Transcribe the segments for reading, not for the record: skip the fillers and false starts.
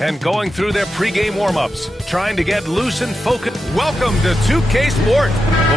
And going through their pregame warm-ups, trying to get loose and focused. Welcome to 2K Sports.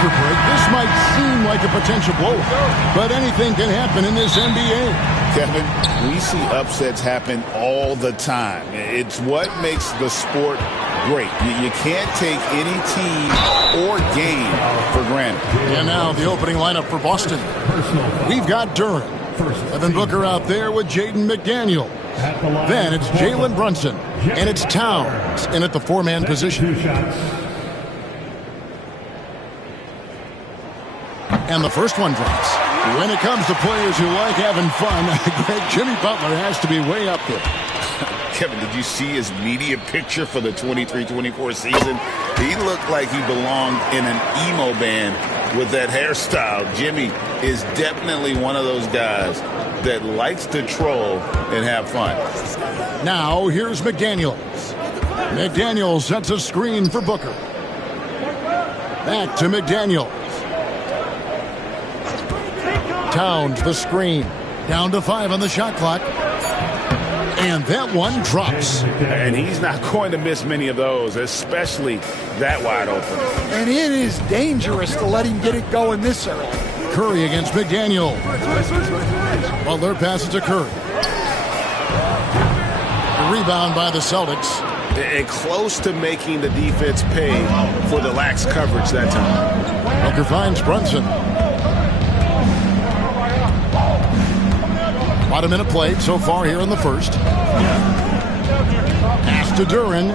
This might seem like a potential blow, but anything can happen in this NBA. Kevin, we see upsets happen all the time. It's what makes the sport great. You can't take any team or game for granted. And now the opening lineup for Boston. We've got Duren. Devin Booker out there with Jaden McDaniel. Then it's Jalen Brunson. And it's Towns in at the four-man position. And the first one drops. When it comes to players who like having fun, Jimmy Butler has to be way up there. Kevin, did you see his media picture for the 23-24 season? He looked like he belonged in an emo band with that hairstyle. Jimmy is definitely one of those guys that likes to troll and have fun. Now here's McDaniels. McDaniels sets a screen for Booker. Back to McDaniels. Towns the screen. Down to 5 on the shot clock. And that one drops. And he's not going to miss many of those, especially that wide open. And it is dangerous to let him get it going this early. Curry against McDaniel. Butler passes to Curry. The rebound by the Celtics. And close to making the defense pay for the lax coverage that time. Booker finds Brunson. About a minute played so far here in the first. Pass to Duren.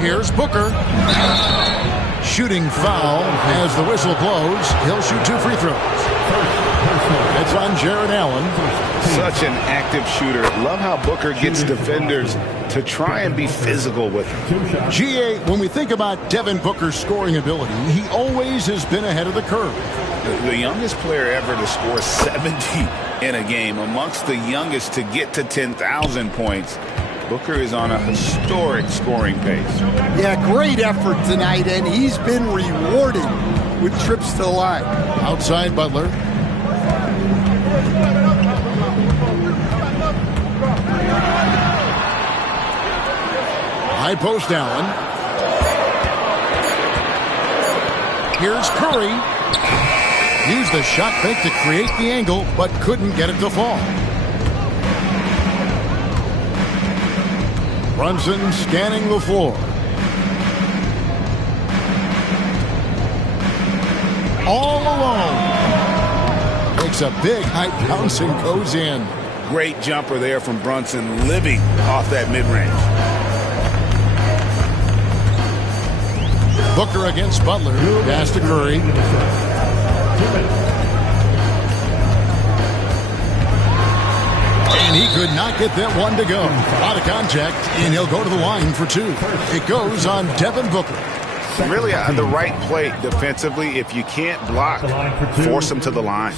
Here's Booker. Shooting foul as the whistle blows. He'll shoot 2 free throws. It's on Jared Allen. Such an active shooter. Love how Booker gets defenders to try and be physical with him. GA, when we think about Devin Booker's scoring ability, he always has been ahead of the curve. The youngest player ever to score 70 in a game, amongst the youngest to get to 10,000 points. Booker is on a historic scoring pace. Yeah, great effort tonight, and he's been rewarded with trips to the line. Outside Butler. High post Allen. Here's Curry. Used the shot fake to create the angle, but couldn't get it to fall. Brunson scanning the floor. All alone. Takes a big height bounce and goes in. Great jumper there from Brunson, living off that mid-range. Booker against Butler. Pass to Curry. And he could not get that one to go. Out of contact, and he'll go to the line for 2. It goes on Devin Booker. Really the right play defensively. If you can't block, force him to the line.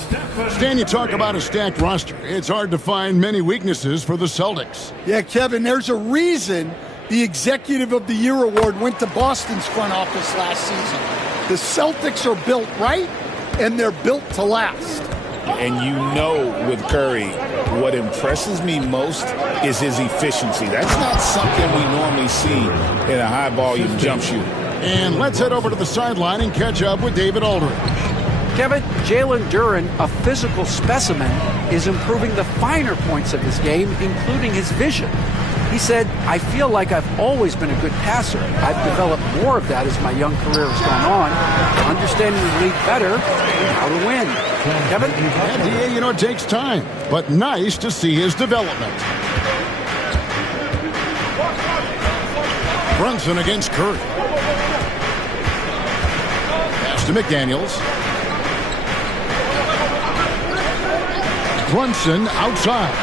Stan, you talk about a stacked roster. It's hard to find many weaknesses for the Celtics. Yeah, Kevin, there's a reason the Executive of the Year award went to Boston's front office last season. The Celtics are built right, and they're built to last. And you know with Curry, what impresses me most is his efficiency. That's not something we normally see in a high-volume jump shooter. And let's head over to the sideline and catch up with David Aldridge. Kevin, Jalen Duren, a physical specimen, is improving the finer points of his game, including his vision. He said, "I feel like I've always been a good passer. I've developed more of that as my young career has gone on, understanding the league better and how to win." Kevin? And it takes time, but nice to see his development. Brunson against Curry. Pass to McDaniels. Brunson outside.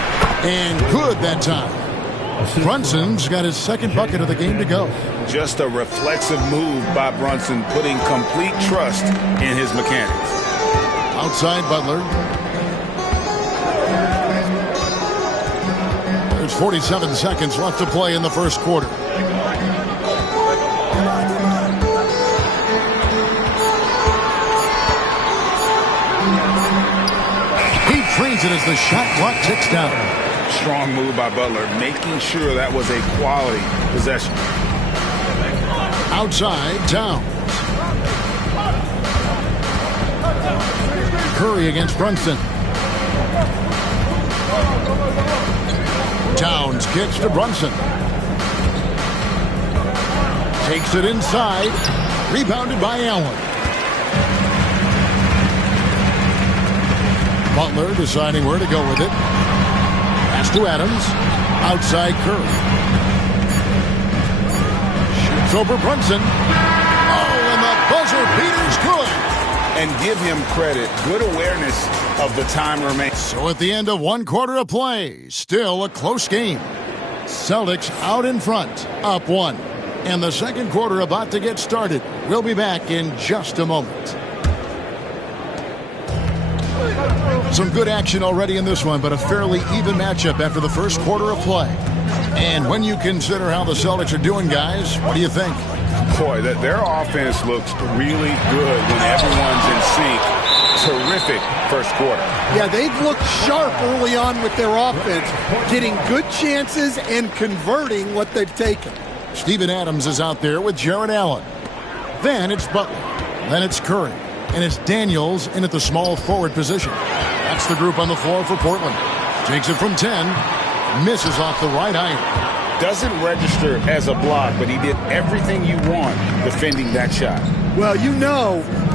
And good that time. Brunson's got his second bucket of the game to go. Just a reflexive move by Brunson, putting complete trust in his mechanics. Outside Butler. There's 47 seconds left to play in the first quarter. He trains it as the shot clock ticks down. Strong move by Butler, making sure that was a quality possession. Outside, Towns. Curry against Brunson. Towns kicks to Brunson. Takes it inside. Rebounded by Allen. Butler deciding where to go with it. Pass to Adams. Outside Curry. Shoots over Brunson. Oh, and the buzzer beater's good. And give him credit. Good awareness of the time remaining. So at the end of one quarter of play, still a close game. Celtics out in front, up one. And the second quarter about to get started. We'll be back in just a moment. Some good action already in this one, but a fairly even matchup after the first quarter of play. And when you consider how the Celtics are doing, guys, what do you think? Boy, their offense looks really good when everyone's in sync. Terrific first quarter. Yeah, they've looked sharp early on with their offense, getting good chances and converting what they've taken. Steven Adams is out there with Jarrett Allen. Then it's Butler. Then it's Curry. And it's Daniels in at the small forward position. That's the group on the floor for Portland. Takes it from 10. Misses off the right iron. Doesn't register as a block, but he did everything you want defending that shot. Well,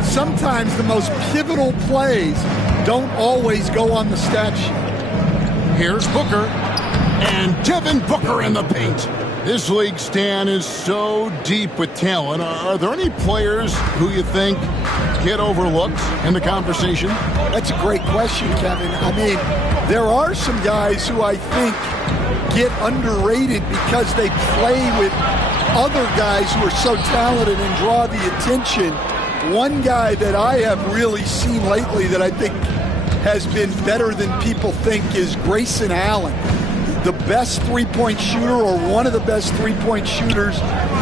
sometimes the most pivotal plays don't always go on the stat sheet. Here's Booker. And Devin Booker in the paint. This league, Stan, is so deep with talent. Are there any players who you think get overlooked in the conversation? That's a great question, Kevin. I mean, there are some guys who I think get underrated because they play with other guys who are so talented and draw the attention. One guy that I have really seen lately that I think has been better than people think is Grayson Allen. The best three-point shooter, or one of the best three-point shooters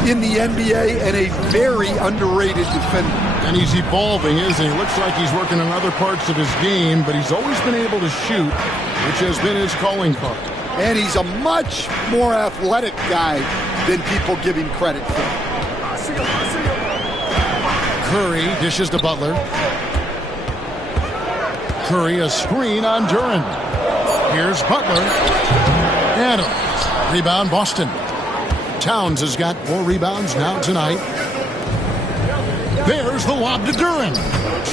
in the NBA, and a very underrated defender. And he's evolving, isn't he? Looks like he's working on other parts of his game, but he's always been able to shoot, which has been his calling card. And he's a much more athletic guy than people give him credit for. Curry dishes to Butler. Curry, a screen on Duren. Here's Butler. Adams. Rebound, Boston. Towns has got 4 rebounds now tonight. There's the lob to Duren.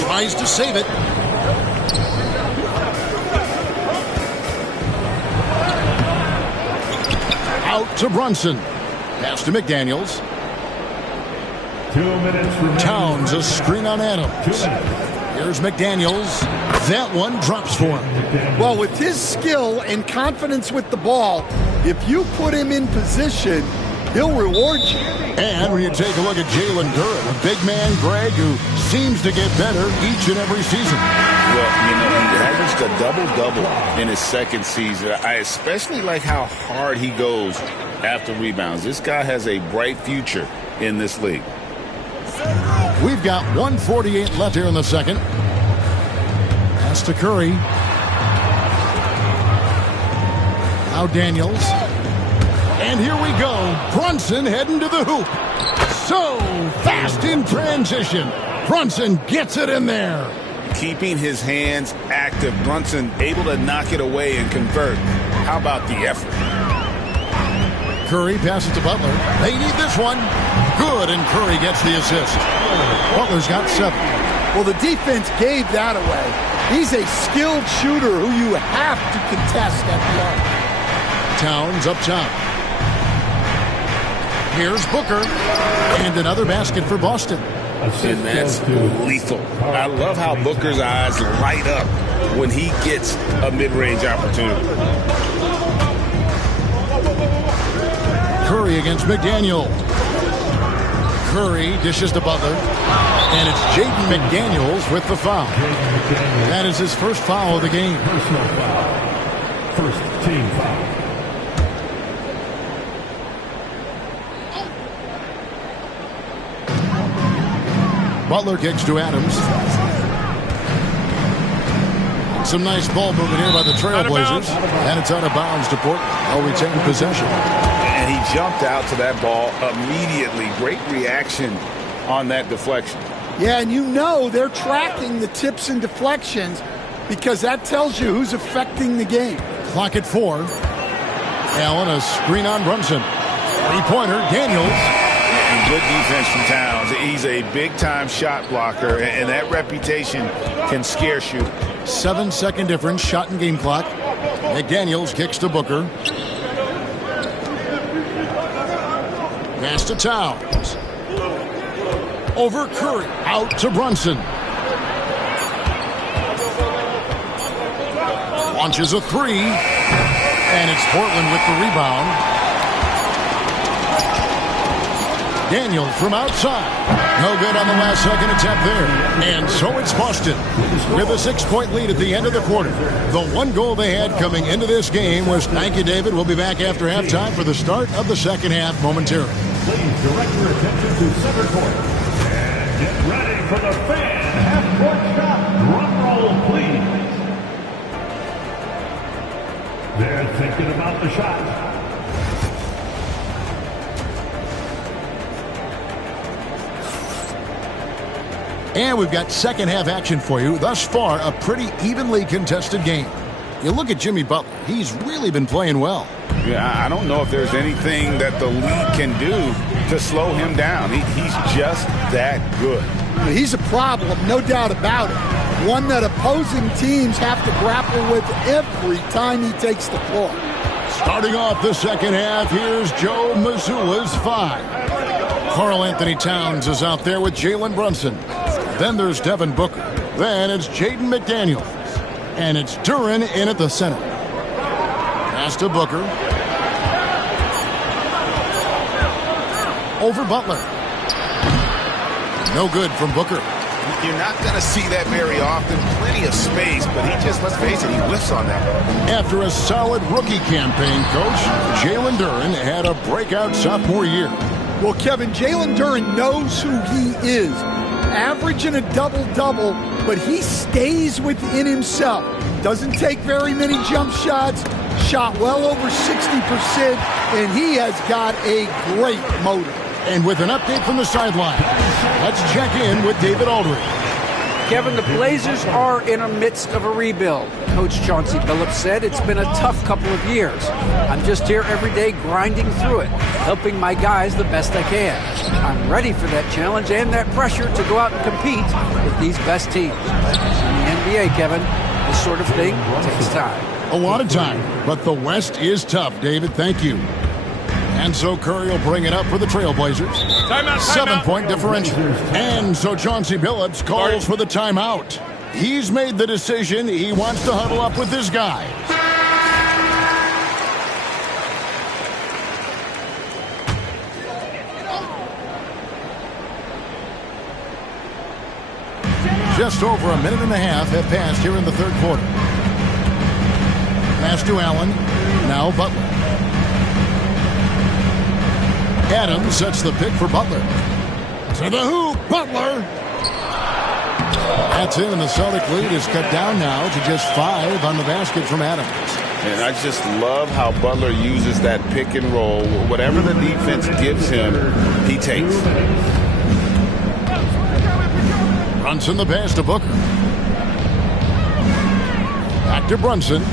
Tries to save it. Out to Brunson. Pass to McDaniels. 2 minutes remaining. Towns, a screen on Adams. Here's McDaniels. That one drops for him. Well, with his skill and confidence with the ball, if you put him in position, he'll reward you. And when you take a look at Jalen Duren, a big man, Greg, who seems to get better each and every season. Well, he averaged a double-double in his second season. I especially like how hard he goes after rebounds. This guy has a bright future in this league. We've got 1:48 left here in the second. Pass to Curry. Now Daniels. And here we go. Brunson heading to the hoop. So fast in transition. Brunson gets it in there. keeping his hands active. Brunson able to knock it away and convert. How about the effort? Curry passes to Butler. They need this one. Good, and Curry gets the assist. Butler's got 7. Well, the defense gave that away. He's a skilled shooter who you have to contest at the arc. Towns up top. Here's Booker. And another basket for Boston. And that's lethal. I love how Booker's eyes light up when he gets a mid-range opportunity. Curry against McDaniel. Curry dishes to Butler. And it's Jaden McDaniels with the foul. That is his first foul of the game. Personal foul. First team foul. Butler kicks to Adams. Some nice ball movement here by the Trailblazers. And it's out of bounds to Portland. They'll retain possession. And he jumped out to that ball immediately. Great reaction on that deflection. Yeah, and you know they're tracking the tips and deflections because that tells you who's affecting the game. Clock at 4. Allen, a screen on Brunson. Three-pointer, Daniels. And good defense from Towns. He's a big-time shot blocker, and that reputation can scare shooters. 7-second difference, shot and game clock. McDaniels kicks to Booker. Pass to Towns. Over Curry. Out to Brunson. Launches a 3. And it's Portland with the rebound. Daniels from outside. No good on the last second attempt there. And so it's Boston with a 6-point lead at the end of the quarter. The one goal they had coming into this game was, thank you, David. We'll be back after halftime for the start of the second half momentarily. Please direct your attention to center court. And get ready for the fan half-court shot. Drum roll, please. They're thinking about the shot. And we've got second half action for you. Thus far, a pretty evenly contested game. You look at Jimmy Butler. He's really been playing well. Yeah, I don't know if there's anything that the league can do to slow him down. He's just that good. He's a problem, no doubt about it. One that opposing teams have to grapple with every time he takes the floor. Starting off the second half, here's Joe Mazzulla's 5. Karl Anthony Towns is out there with Jalen Brunson. Then there's Devin Booker. Then it's Jaden McDaniels. And it's Duren in at the center. Pass to Booker. Over Butler. No good from Booker. You're not going to see that very often. Plenty of space, but he just, let's face it, he whiffs on that. After a solid rookie campaign, Coach, Jalen Duren had a breakout sophomore year. Well, Kevin, Jalen Duren knows who he is. Averaging a double-double, but he stays within himself. Doesn't take very many jump shots, shot well over 60%, and he has got a great motor. And with an update from the sideline, let's check in with David Aldridge. Kevin, the Blazers are in the midst of a rebuild. Coach Chauncey Billups said it's been a tough couple of years. I'm just here every day grinding through it, helping my guys the best I can. I'm ready for that challenge and that pressure to go out and compete with these best teams. In the NBA, Kevin, this sort of thing takes time. A lot of time, but the West is tough, David. Thank you. And so Curry will bring it up for the Trailblazers. Timeout. 7-point differential. And so Chauncey Billups calls for the timeout. He's made the decision. He wants to huddle up with his guys. Just over a minute and a half have passed here in the third quarter. Pass to Allen. Now Butler. Adams sets the pick for Butler. To the hoop, Butler. That's in, and the Celtic lead is cut down now to just 5 on the basket from Adams. And I just love how Butler uses that pick and roll. Whatever the defense gives him, he takes. Brunson the pass to Booker. to Brunson.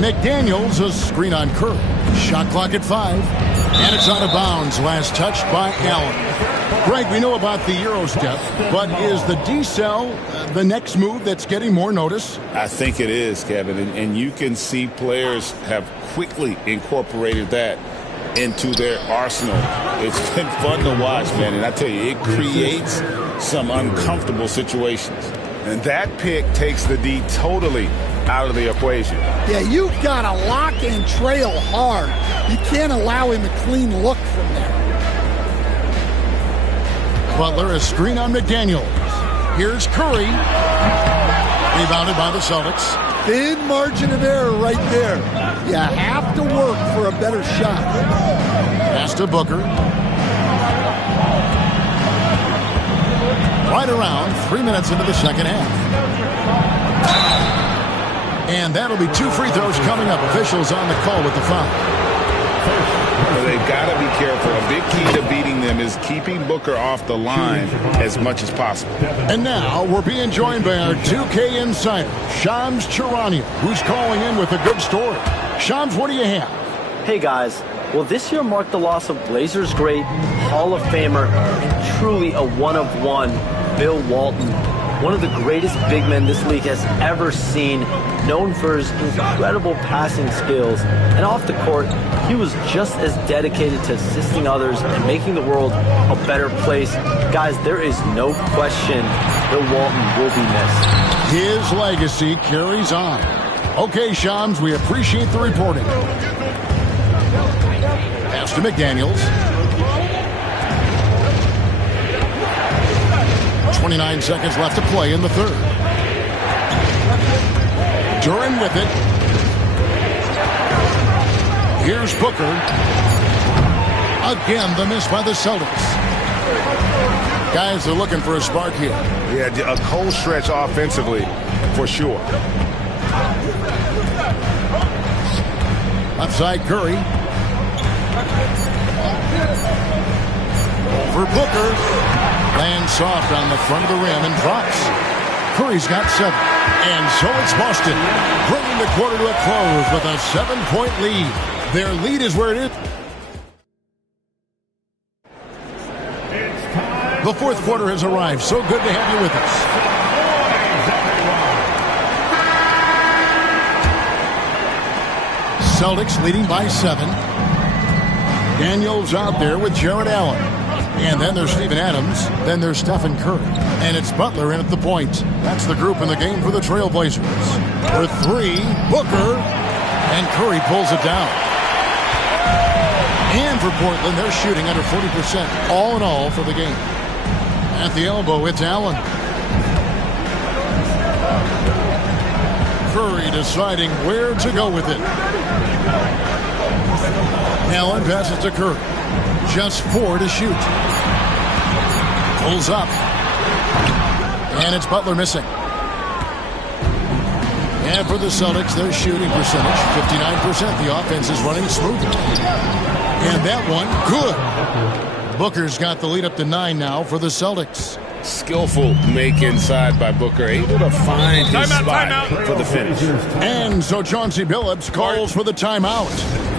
McDaniels, a screen on Curry. Shot clock at 5. And it's out of bounds. Last touched by Allen. Greg, we know about the Euro step, but is the decel the next move that's getting more notice? I think it is, Kevin. And you can see players have quickly incorporated that into their arsenal. It's been fun to watch, man. And I tell you, it creates some uncomfortable situations. And that pick takes the D totally out of the equation. Yeah, you've got to lock and trail hard. You can't allow him a clean look from there. Butler, a screen on McDaniels. Here's Curry. Rebounded by the Celtics. Thin margin of error right there. You have to work for a better shot. Pass to Booker. Right around 3 minutes into the second half. And that'll be 2 free throws coming up. Officials on the call with the foul. Well, they've got to be careful. A big key to beating them is keeping Booker off the line as much as possible. And now we're being joined by our 2K insider, Shams Charania, who's calling in with a good story. Shams, what do you have? Hey, guys. Well, this year marked the loss of Blazers great, Hall of Famer, and truly a one-of-one, Bill Walton. One of the greatest big men this league has ever seen, known for his incredible passing skills. And off the court, he was just as dedicated to assisting others and making the world a better place. Guys, there is no question Bill Walton will be missed. His legacy carries on. Okay, Shams, we appreciate the reporting. Pass to McDaniels. 29 seconds left to play in the third. Duren with it. Here's Booker. Again, the miss by the Celtics. Guys are looking for a spark here. Yeah, a cold stretch offensively, for sure. Outside Curry. Over Booker. Lands soft on the front of the rim and drops. Curry's got 7. And so it's Boston, bringing the quarter to a close with a 7-point lead. Their lead is where it is. The fourth quarter has arrived. So good to have you with us. Celtics leading by 7. Daniels out there with Jared Allen. And then there's Steven Adams. Then there's Stephen Curry. And it's Butler in at the point. That's the group in the game for the Trailblazers. For 3, Booker. And Curry pulls it down. And for Portland, they're shooting under 40% all in all for the game. At the elbow, it's Allen. Curry deciding where to go with it. Allen passes to Curry. Just 4 to shoot. Pulls up. And it's Butler missing. And for the Celtics, their shooting percentage, 59%. The offense is running smoothly. And that one, good. Booker's got the lead up to 9 now for the Celtics. Skillful make inside by Booker, able to find his spot for the finish. And so Chauncey Billups calls for the timeout.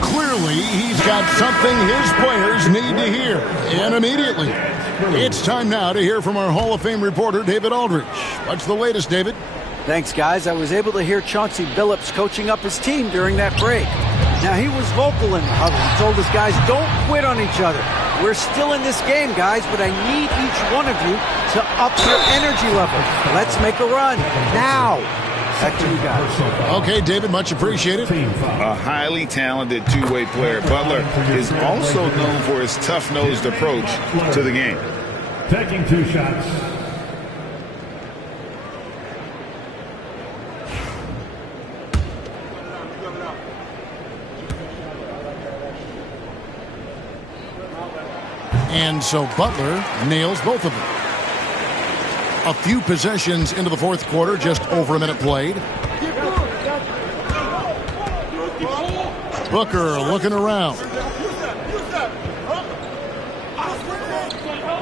Clearly, he's got something his players need to hear, and immediately. It's time now to hear from our Hall of Fame reporter, David Aldridge. What's the latest, David? Thanks, guys. I was able to hear Chauncey Billups coaching up his team during that break. Now, he was vocal in the huddle. He told his guys, don't quit on each other. We're still in this game, guys, but I need each one of you to up your energy level. Let's make a run now. Back to you guys. Okay, David, much appreciated. A highly talented two-way player. Butler is also known for his tough-nosed approach to the game. Taking 2 shots. And so Butler nails both of them. A few possessions into the fourth quarter, just over a minute played. Booker looking around.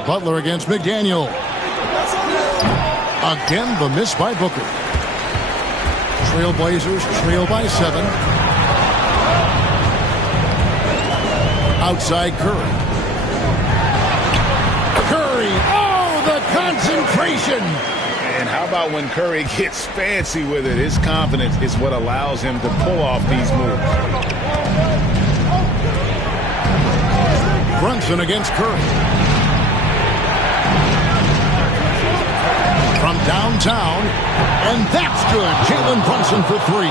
Butler against McDaniel. Again, the miss by Booker. Trailblazers trail by 7. Outside Curry. Curry, oh, the concentration! And how about when Curry gets fancy with it? His confidence is what allows him to pull off these moves. Brunson against Curry. From downtown, and that's good. Jalen Brunson for 3.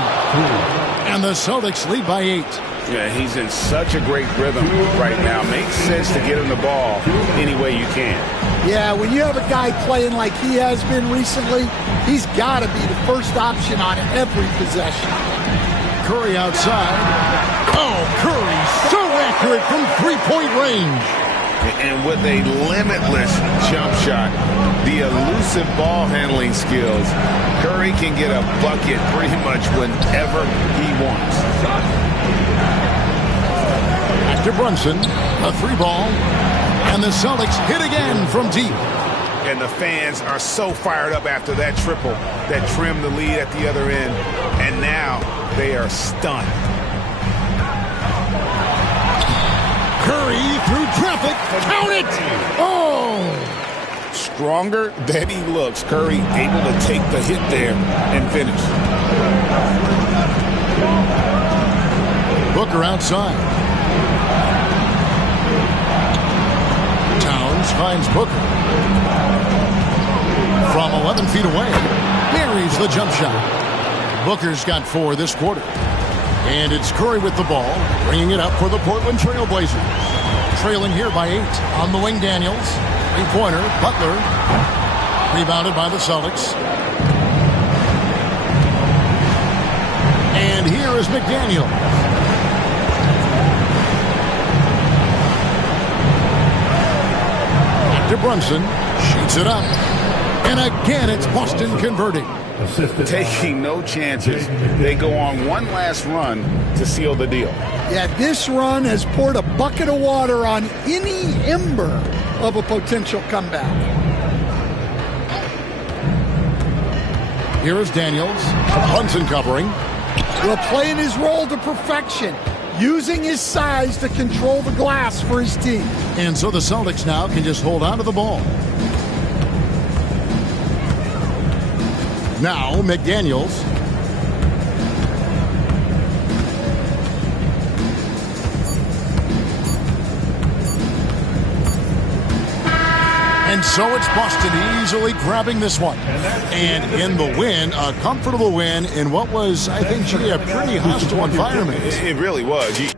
And the Celtics lead by 8. Yeah, he's in such a great rhythm right now. Makes sense to get him the ball any way you can. Yeah, when you have a guy playing like he has been recently, he's got to be the first option on every possession. Curry outside. Oh, Curry so accurate from three-point range. And with a limitless jump shot, the elusive ball handling skills, Curry can get a bucket pretty much whenever he wants. Back to Brunson, a 3-ball, and the Celtics hit again from deep. And the fans are so fired up after that triple that trimmed the lead at the other end, and now they are stunned. Curry through traffic, count it! Oh! Stronger than he looks, Curry able to take the hit there and finish. Booker outside. Towns finds Booker. From 11 feet away, buries the jump shot. Booker's got 4 this quarter. And it's Curry with the ball, bringing it up for the Portland Trail Blazers. Trailing here by 8 on the wing, Daniels. Three-pointer, Butler. Rebounded by the Celtics. And here is McDaniel. Back to Brunson. Shoots it up. And again, it's Boston converting. Taking no chances. They go on one last run to seal the deal. Yeah, this run has poured a bucket of water on any ember of a potential comeback. Here is Daniels. Brunson covering. Well, playing his role to perfection, using his size to control the glass for his team. And so the Celtics now can just hold on to the ball. Now, McDaniels. And so it's Boston easily grabbing this one. And in the win, a comfortable win in what was, I think, a pretty hostile environment. It really was.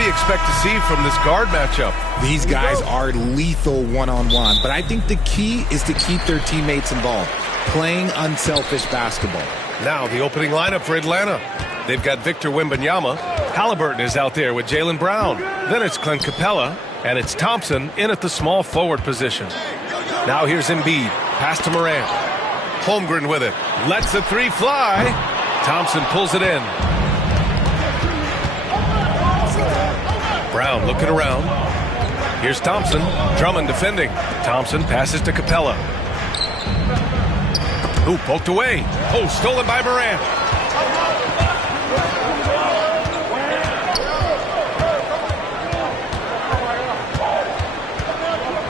do you expect to see from this guard matchup? These guys are lethal one-on-one, but I think the key is to keep their teammates involved, playing unselfish basketball. Now the opening lineup for Atlanta. They've got Victor Wembanyama. Halliburton is out there with Jaylen Brown. Then it's Clint Capella, and it's Thompson in at the small forward position. Now here's Embiid. Pass to Morant. Holmgren with it. Lets the three fly. Thompson pulls it in. Brown looking around. Here's Thompson. Drummond defending. Thompson passes to Capella. Ooh, poked away. Oh, stolen by Morant.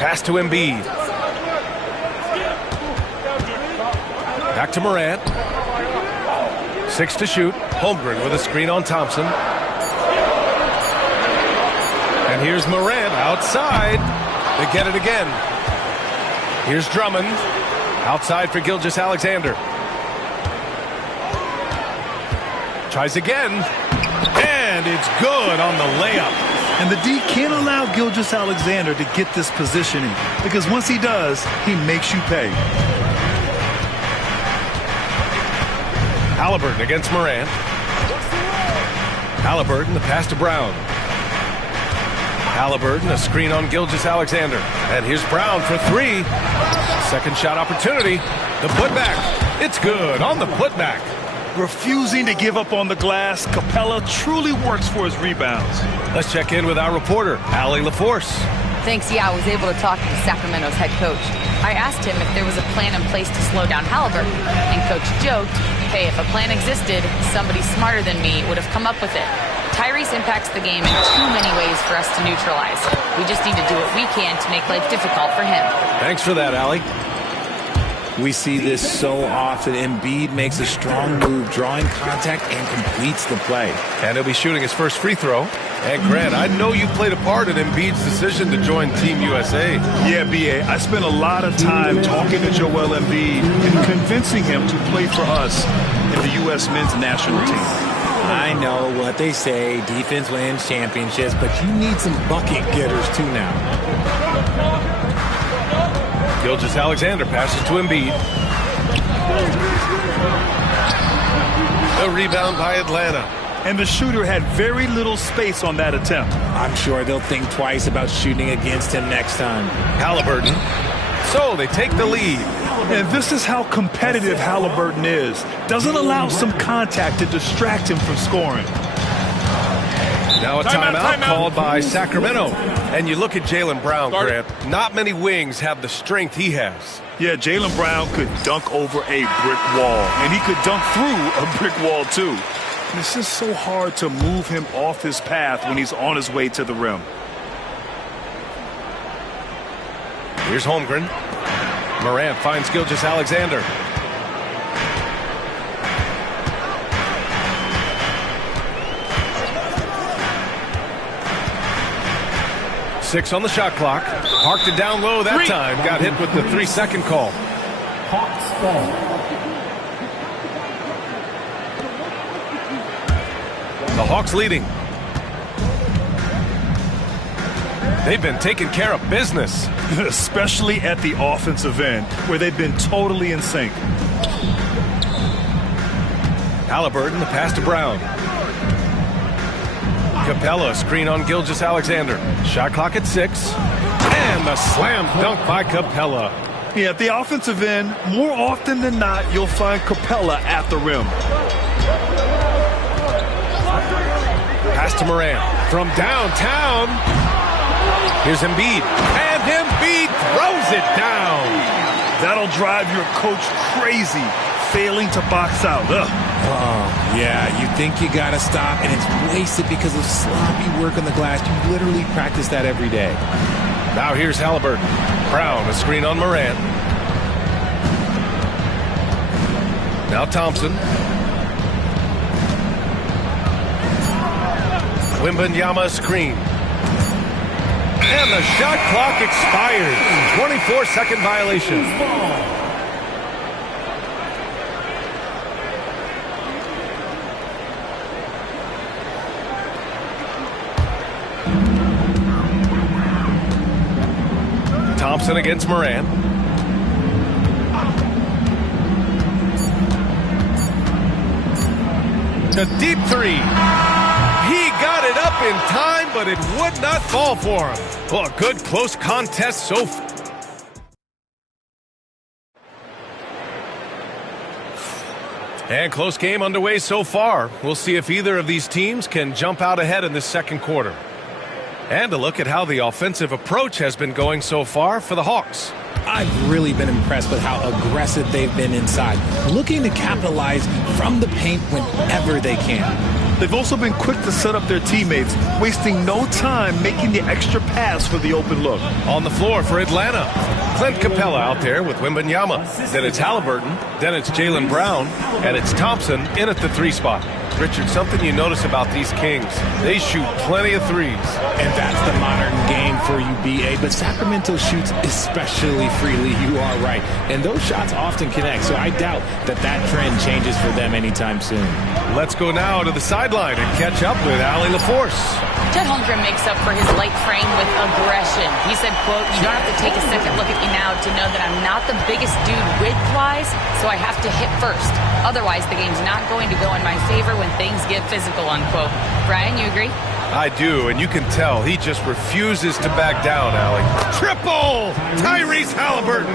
Pass to Embiid. Back to Morant. 6 to shoot. Holmgren with a screen on Thompson. And here's Morant outside. They get it again. Here's Drummond. Outside for Gilgeous-Alexander. Tries again. And it's good on the layup. And the D can't allow Gilgeous-Alexander to get this positioning, because once he does, he makes you pay. Halliburton against Morant. Halliburton, the pass to Brown. Halliburton, a screen on Gilgeous-Alexander. And here's Brown for three. Second shot opportunity. The putback. It's good on the putback. Refusing to give up on the glass, Capella truly works for his rebounds. Let's check in with our reporter, Allie LaForce. Thanks, yeah, I was able to talk to Sacramento's head coach. I asked him if there was a plan in place to slow down Halliburton, and Coach joked, hey, if a plan existed, somebody smarter than me would have come up with it. Tyrese impacts the game in too many ways for us to neutralize. We just need to do what we can to make life difficult for him. Thanks for that, Allie. We see this so often. Embiid makes a strong move, drawing contact, and completes the play. And he'll be shooting his first free throw. And Grant, I know you played a part in Embiid's decision to join Team USA. Yeah, B.A., I spent a lot of time talking to Joel Embiid and convincing him to play for us in the U.S. men's national team. I know what they say, defense wins championships, but you need some bucket getters too now. Gilgeous-Alexander passes to Embiid. The rebound by Atlanta. And the shooter had very little space on that attempt. I'm sure they'll think twice about shooting against him next time. Halliburton. So they take the lead. And this is how competitive Halliburton is. Doesn't allow some contact to distract him from scoring. Now a timeout called by Sacramento. And you look at Jaylen Brown, Grant. Not many wings have the strength he has. Yeah, Jaylen Brown could dunk over a brick wall. And he could dunk through a brick wall, too. And it's just so hard to move him off his path when he's on his way to the rim. Here's Holmgren. Morant finds Gilgeous-Alexander. Six on the shot clock. Parked it down low that time. Got hit with the 3-second call. Hawks ball. The Hawks leading. They've been taking care of business. Especially at the offensive end, where they've been totally in sync. Halliburton, the pass to Brown. Capella, screen on Gilgeous-Alexander. Shot clock at 6. And the slam dunk by Capella. Yeah, at the offensive end, more often than not, you'll find Capella at the rim. Pass to Morant from downtown. Here's Embiid. And Embiid throws it down. That'll drive your coach crazy, failing to box out. Ugh. Oh, yeah, you think you got to stop, and it's wasted because of sloppy work on the glass. You literally practice that every day. Now here's Halliburton. Brown, a screen on Morant. Now Thompson. Wembanyama screen. And the shot clock expires. 24-second violation. Thompson against Moran. A deep three. He got it up in time, but it would not fall for him. Well, a good close contest so far. And close game underway so far. We'll see if either of these teams can jump out ahead in this second quarter. And a look at how the offensive approach has been going so far for the Hawks. I've really been impressed with how aggressive they've been inside, looking to capitalize from the paint whenever they can. They've also been quick to set up their teammates, wasting no time making the extra pass for the open look. On the floor for Atlanta, Clint Capella out there with Wembanyama. Then it's Halliburton. Then it's Jaylen Brown. And it's Thompson in at the 3 spot. Richard, something you notice about these Kings, they shoot plenty of threes. And that's the modern game for you, B.A. But Sacramento shoots especially freely. You are right. And those shots often connect, so I doubt that trend changes for them anytime soon. Let's go now to the sideline and catch up with Allie LaForce. Chet Holmgren makes up for his light frame with aggression. He said, quote, "You don't have to take a second look at me now to know that I'm not the biggest dude width-wise, so I have to hit first. Otherwise, the game's not going to go in my favor when things get physical," unquote. Brian, you agree? I do, and you can tell he just refuses to back down, Allie. Triple! Tyrese Halliburton!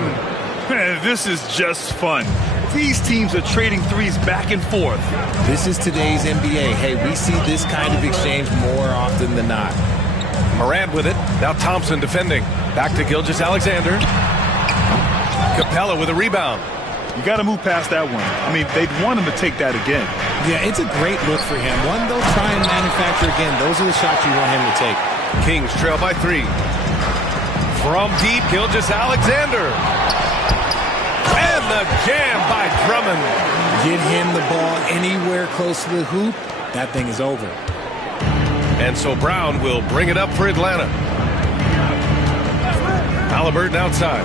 Man, this is just fun. These teams are trading threes back and forth. This is today's NBA. Hey, we see this kind of exchange more often than not. Morant with it. Now Thompson defending. Back to Gilgeous-Alexander. Capella with a rebound. You got to move past that one. I mean, they'd want him to take that again. Yeah, it's a great look for him. One they'll try and manufacture again. Those are the shots you want him to take. Kings trail by 3. From deep, Gilgeous-Alexander. And the jam by Drummond. Get him the ball anywhere close to the hoop. That thing is over. And so Brown will bring it up for Atlanta. Halliburton outside.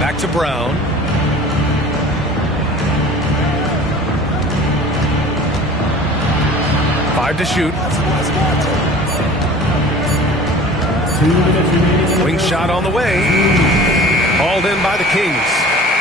Back to Brown. Five to shoot. Wing shot on the way. Hauled in by the Kings.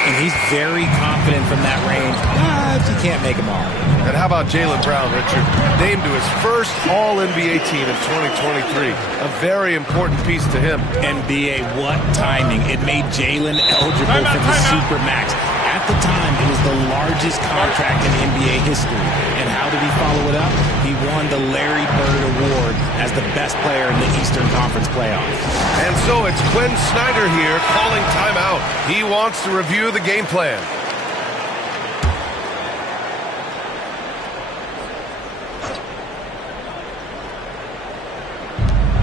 And he's very confident from that range. But you can't make him all. And how about Jaylen Brown, Richard? Named to his first All-NBA team in 2023. A very important piece to him. NBA, what timing. It made Jaylen eligible for the Supermax. At the time, it was the largest contract in NBA history. And how did he follow it up? He won the Larry Bird Award as the best player in the Eastern Conference playoffs. And so it's Quinn Snyder here calling timeout. He wants to review the game plan.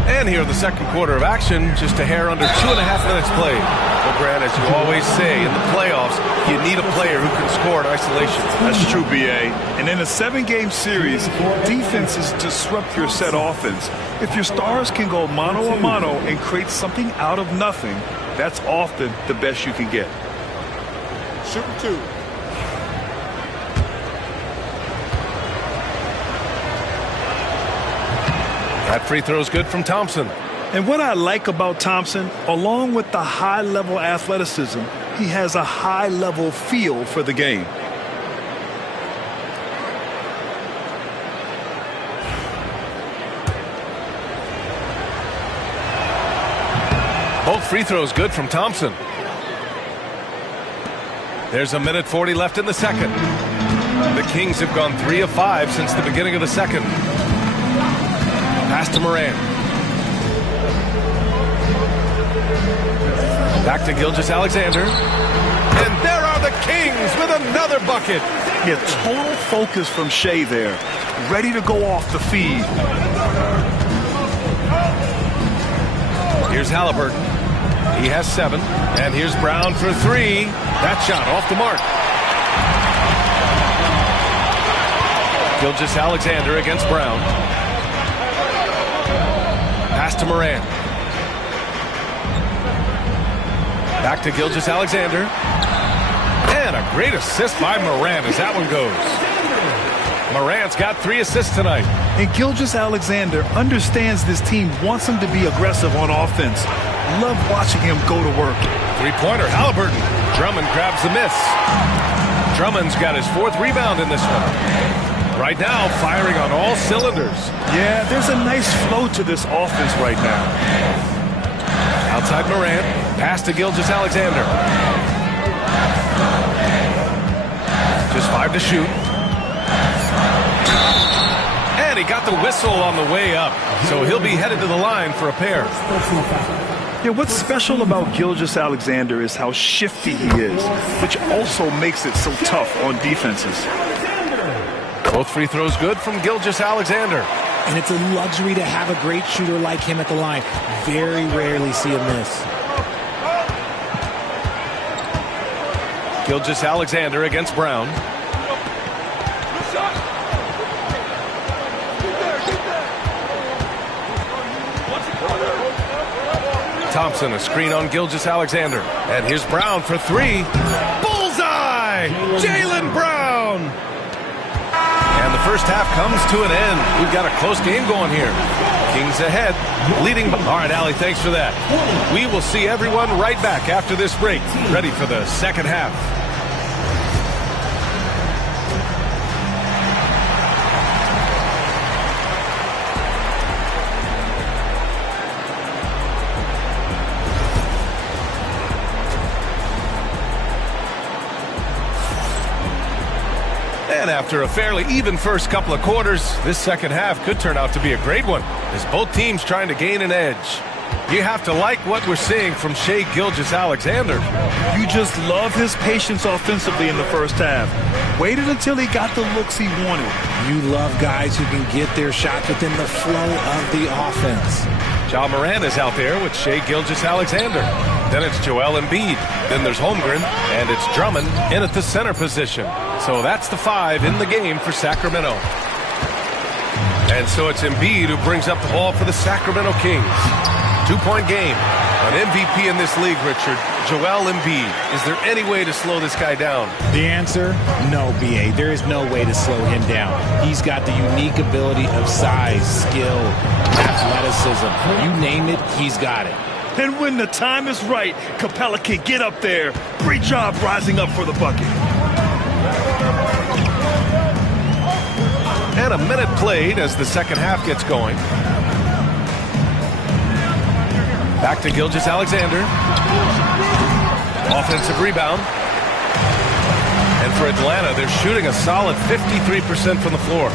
And here in the second quarter of action, just a hair under 2.5 minutes played. Well, Grant, as you always say, in the playoffs, you need a player who can score in isolation. That's true, B.A. And in a 7-game series, defenses disrupt your set offense. If your stars can go mano-a-mano and create something out of nothing, that's often the best you can get. Shooting 2. That free throw is good from Thompson. And what I like about Thompson, along with the high-level athleticism, he has a high-level feel for the game. Both free throws good from Thompson. There's 1:40 left in the second. The Kings have gone 3 of 5 since the beginning of the second. Pass to Moran. Back to Gilgeous-Alexander. And there are the Kings with another bucket. Yeah, total focus from Shea there. Ready to go off the feed. Here's Halliburton. He has 7. And here's Brown for 3. That shot off the mark. Gilgeous-Alexander against Brown. Pass to Moran. Back to Gilgeous-Alexander. And a great assist by Moran as that one goes. Morant's got 3 assists tonight. And Gilgeous-Alexander understands this team wants him to be aggressive on offense. Love watching him go to work. Three-pointer, Halliburton. Drummond grabs the miss. Drummond's got his 4th rebound in this one. Right now, firing on all cylinders. Yeah, there's a nice flow to this offense right now. Outside Morant, pass to Gilgeous-Alexander. Just 5 to shoot. And he got the whistle on the way up, so he'll be headed to the line for a pair. Yeah, what's special about Gilgeous-Alexander is how shifty he is, which also makes it so tough on defenses. Both free throws good from Gilgeous-Alexander. And it's a luxury to have a great shooter like him at the line. Very rarely see a miss. Gilgeous-Alexander against Brown. Thompson, a screen on Gilgeous-Alexander. And here's Brown for 3. Bullseye! Jaylen Brown! And the first half comes to an end. We've got a close game going here. Kings ahead, leading. All right, Allie, thanks for that. We will see everyone right back after this break, ready for the second half. And after a fairly even first couple of quarters, this second half could turn out to be a great one, as both teams trying to gain an edge. You have to like what we're seeing from Shai Gilgeous-Alexander. You just love his patience offensively in the first half. Waited until he got the looks he wanted. You love guys who can get their shots within the flow of the offense. Ja Morant is out there with Shai Gilgeous-Alexander. Then it's Joel Embiid. Then there's Holmgren, and it's Drummond in at the center position. So that's the 5 in the game for Sacramento. And so it's Embiid who brings up the ball for the Sacramento Kings. 2-point game. An MVP in this league, Richard, Joel Embiid. Is there any way to slow this guy down? The answer, no, B.A. There is no way to slow him down. He's got the unique ability of size, skill, athleticism. You name it, he's got it. And when the time is right, Capella can get up there. Great job rising up for the bucket. And a minute played as the second half gets going. Back to Gilgeous-Alexander. Offensive rebound. And for Atlanta, they're shooting a solid 53% from the floor.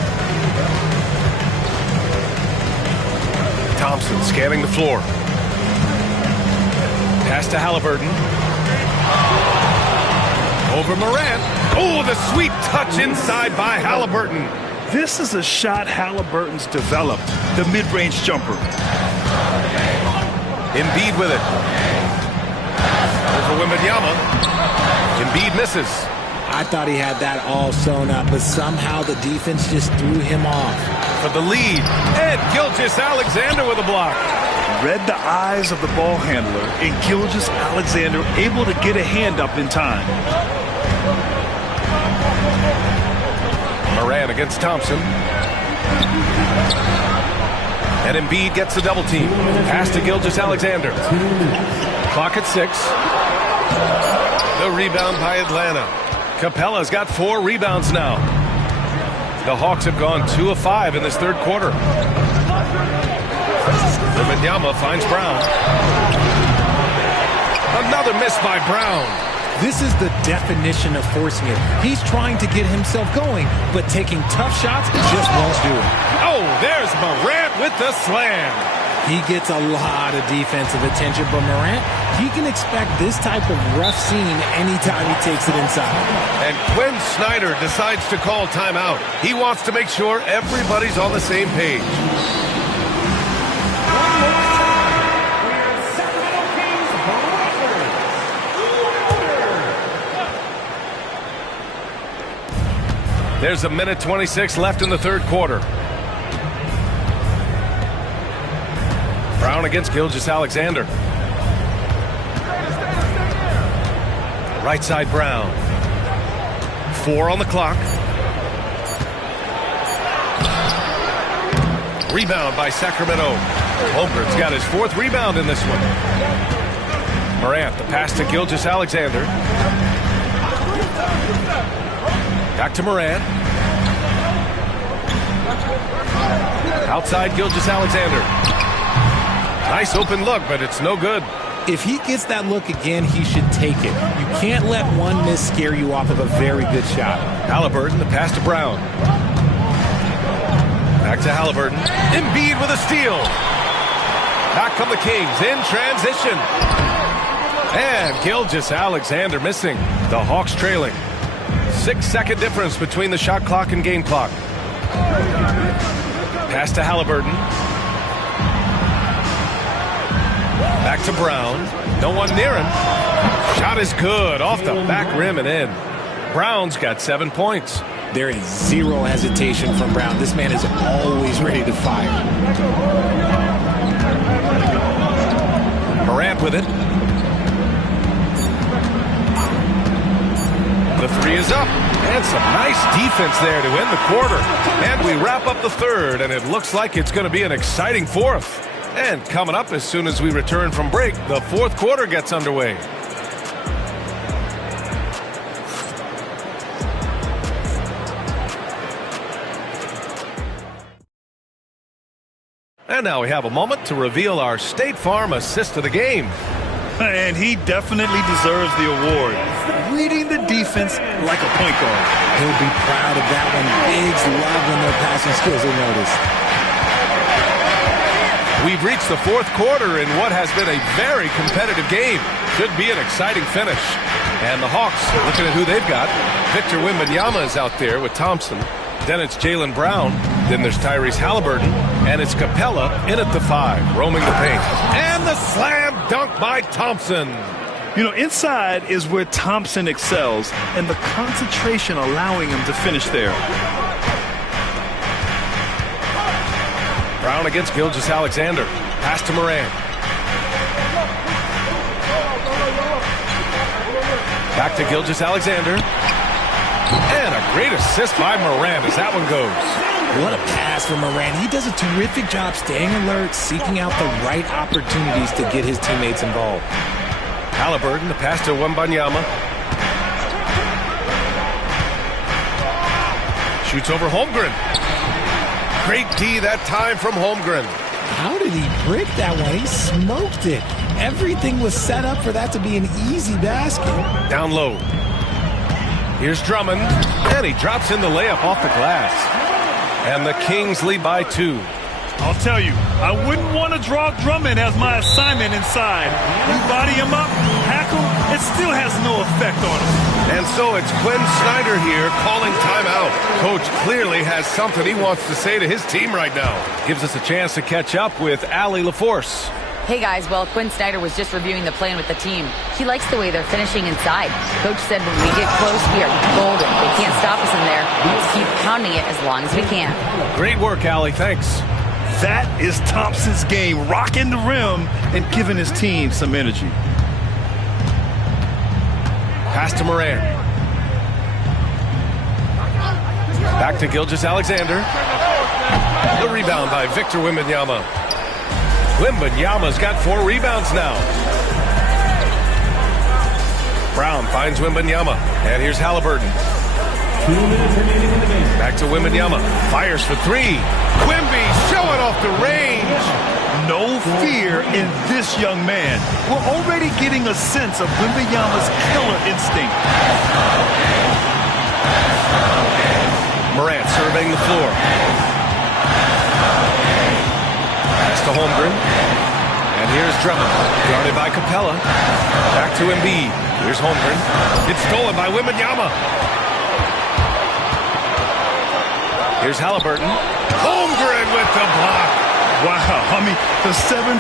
Thompson scanning the floor. Pass to Halliburton. Over Morant. Oh, the sweet touch inside by Halliburton. This is a shot Halliburton's developed, the mid-range jumper. Embiid with it. Over Wembanyama. Embiid misses. I thought he had that all sewn up, but somehow the defense just threw him off. For the lead, and Gilgeous-Alexander with a block. Read the eyes of the ball handler, and Gilgeous-Alexander able to get a hand up in time. Morant against Thompson. And Embiid gets the double team. Pass to Gilgeous-Alexander. Clock at 6. The rebound by Atlanta. Capella's got 4 rebounds now. The Hawks have gone 2 of 5 in this third quarter. Wembanyama finds Brown. Another miss by Brown. This is the definition of forcing it. He's trying to get himself going, but taking tough shots just won't do it. Oh, there's Morant with the slam. He gets a lot of defensive attention, but Morant, he can expect this type of rough scene anytime he takes it inside. And Quinn Snyder decides to call timeout. He wants to make sure everybody's on the same page. There's a minute 26 left in the third quarter. Brown against Gilgeous-Alexander. Right side Brown. 4 on the clock. Rebound by Sacramento. Holmgren's got his 4th rebound in this one. Morant, the pass to Gilgeous-Alexander. Back to Morant. Outside Gilgeous-Alexander. Nice open look, but it's no good. If he gets that look again, he should take it. You can't let one miss scare you off of a very good shot. Halliburton, the pass to Brown. Back to Halliburton. Embiid with a steal. Back come the Kings in transition. And Gilgeous-Alexander missing. The Hawks trailing. 6-second difference between the shot clock and game clock. Pass to Halliburton. Back to Brown. No one near him. Shot is good. Off the back rim and in. Brown's got 7 points. There is zero hesitation from Brown. This man is always ready to fire. Morant with it. The 3 is up. And some nice defense there to end the quarter. And we wrap up the 3rd, and it looks like it's going to be an exciting 4th. And coming up as soon as we return from break, the 4th quarter gets underway. And now we have a moment to reveal our State Farm assist of the game. And he definitely deserves the award. Reading the defense like a point guard. He'll be proud of that one. Bigs love when their passing skills are noticed. We've reached the 4th quarter in what has been a very competitive game. Should be an exciting finish. And the Hawks, looking at who they've got, Victor Wembanyama is out there with Thompson. Then it's Jaylen Brown. Then there's Tyrese Halliburton. And it's Capella in at the 5, roaming the paint. And the slam dunk by Thompson. You know, inside is where Thompson excels, and the concentration allowing him to finish there. Brown against Gilgeous-Alexander. Pass to Morant. Back to Gilgeous-Alexander. And a great assist by Morant as that one goes. What a pass from Morant. He does a terrific job staying alert, seeking out the right opportunities to get his teammates involved. Halliburton, the pass to Wembanyama. Shoots over Holmgren. Great D that time from Holmgren. How did he break that one? He smoked it. Everything was set up for that to be an easy basket. Down low. Here's Drummond. And he drops in the layup off the glass. And the Kings lead by 2. I'll tell you, I wouldn't want to draw Drummond as my assignment inside. You body him up, hack him, it still has no effect on him. And so it's Quinn Snyder here calling timeout. Coach clearly has something he wants to say to his team right now. Gives us a chance to catch up with Allie LaForce. Hey guys, well, Quinn Snyder was just reviewing the plan with the team. He likes the way they're finishing inside. Coach said when we get close, we are golden. They can't stop us in there. Let's keep pounding it as long as we can. Great work, Allie. Thanks. That is Thompson's game, rocking the rim and giving his team some energy. Pass to Morant. Back to Gilgeous-Alexander. The rebound by Victor Wembanyama. Wembanyama's got 4 rebounds now. Brown finds Wembanyama. And here's Halliburton. Back to Wembanyama. Fires for 3. Wemby showing off the range. No fear in this young man. We're already getting a sense of Wembanyama's killer instinct. Morant surveying the floor. Pass to Holmgren. And here's Drummond. Guarded by Capella. Back to Embiid. Here's Holmgren. It's stolen by Wembanyama. Here's Halliburton. Holmgren with the block. Wow, I mean, the 7'6"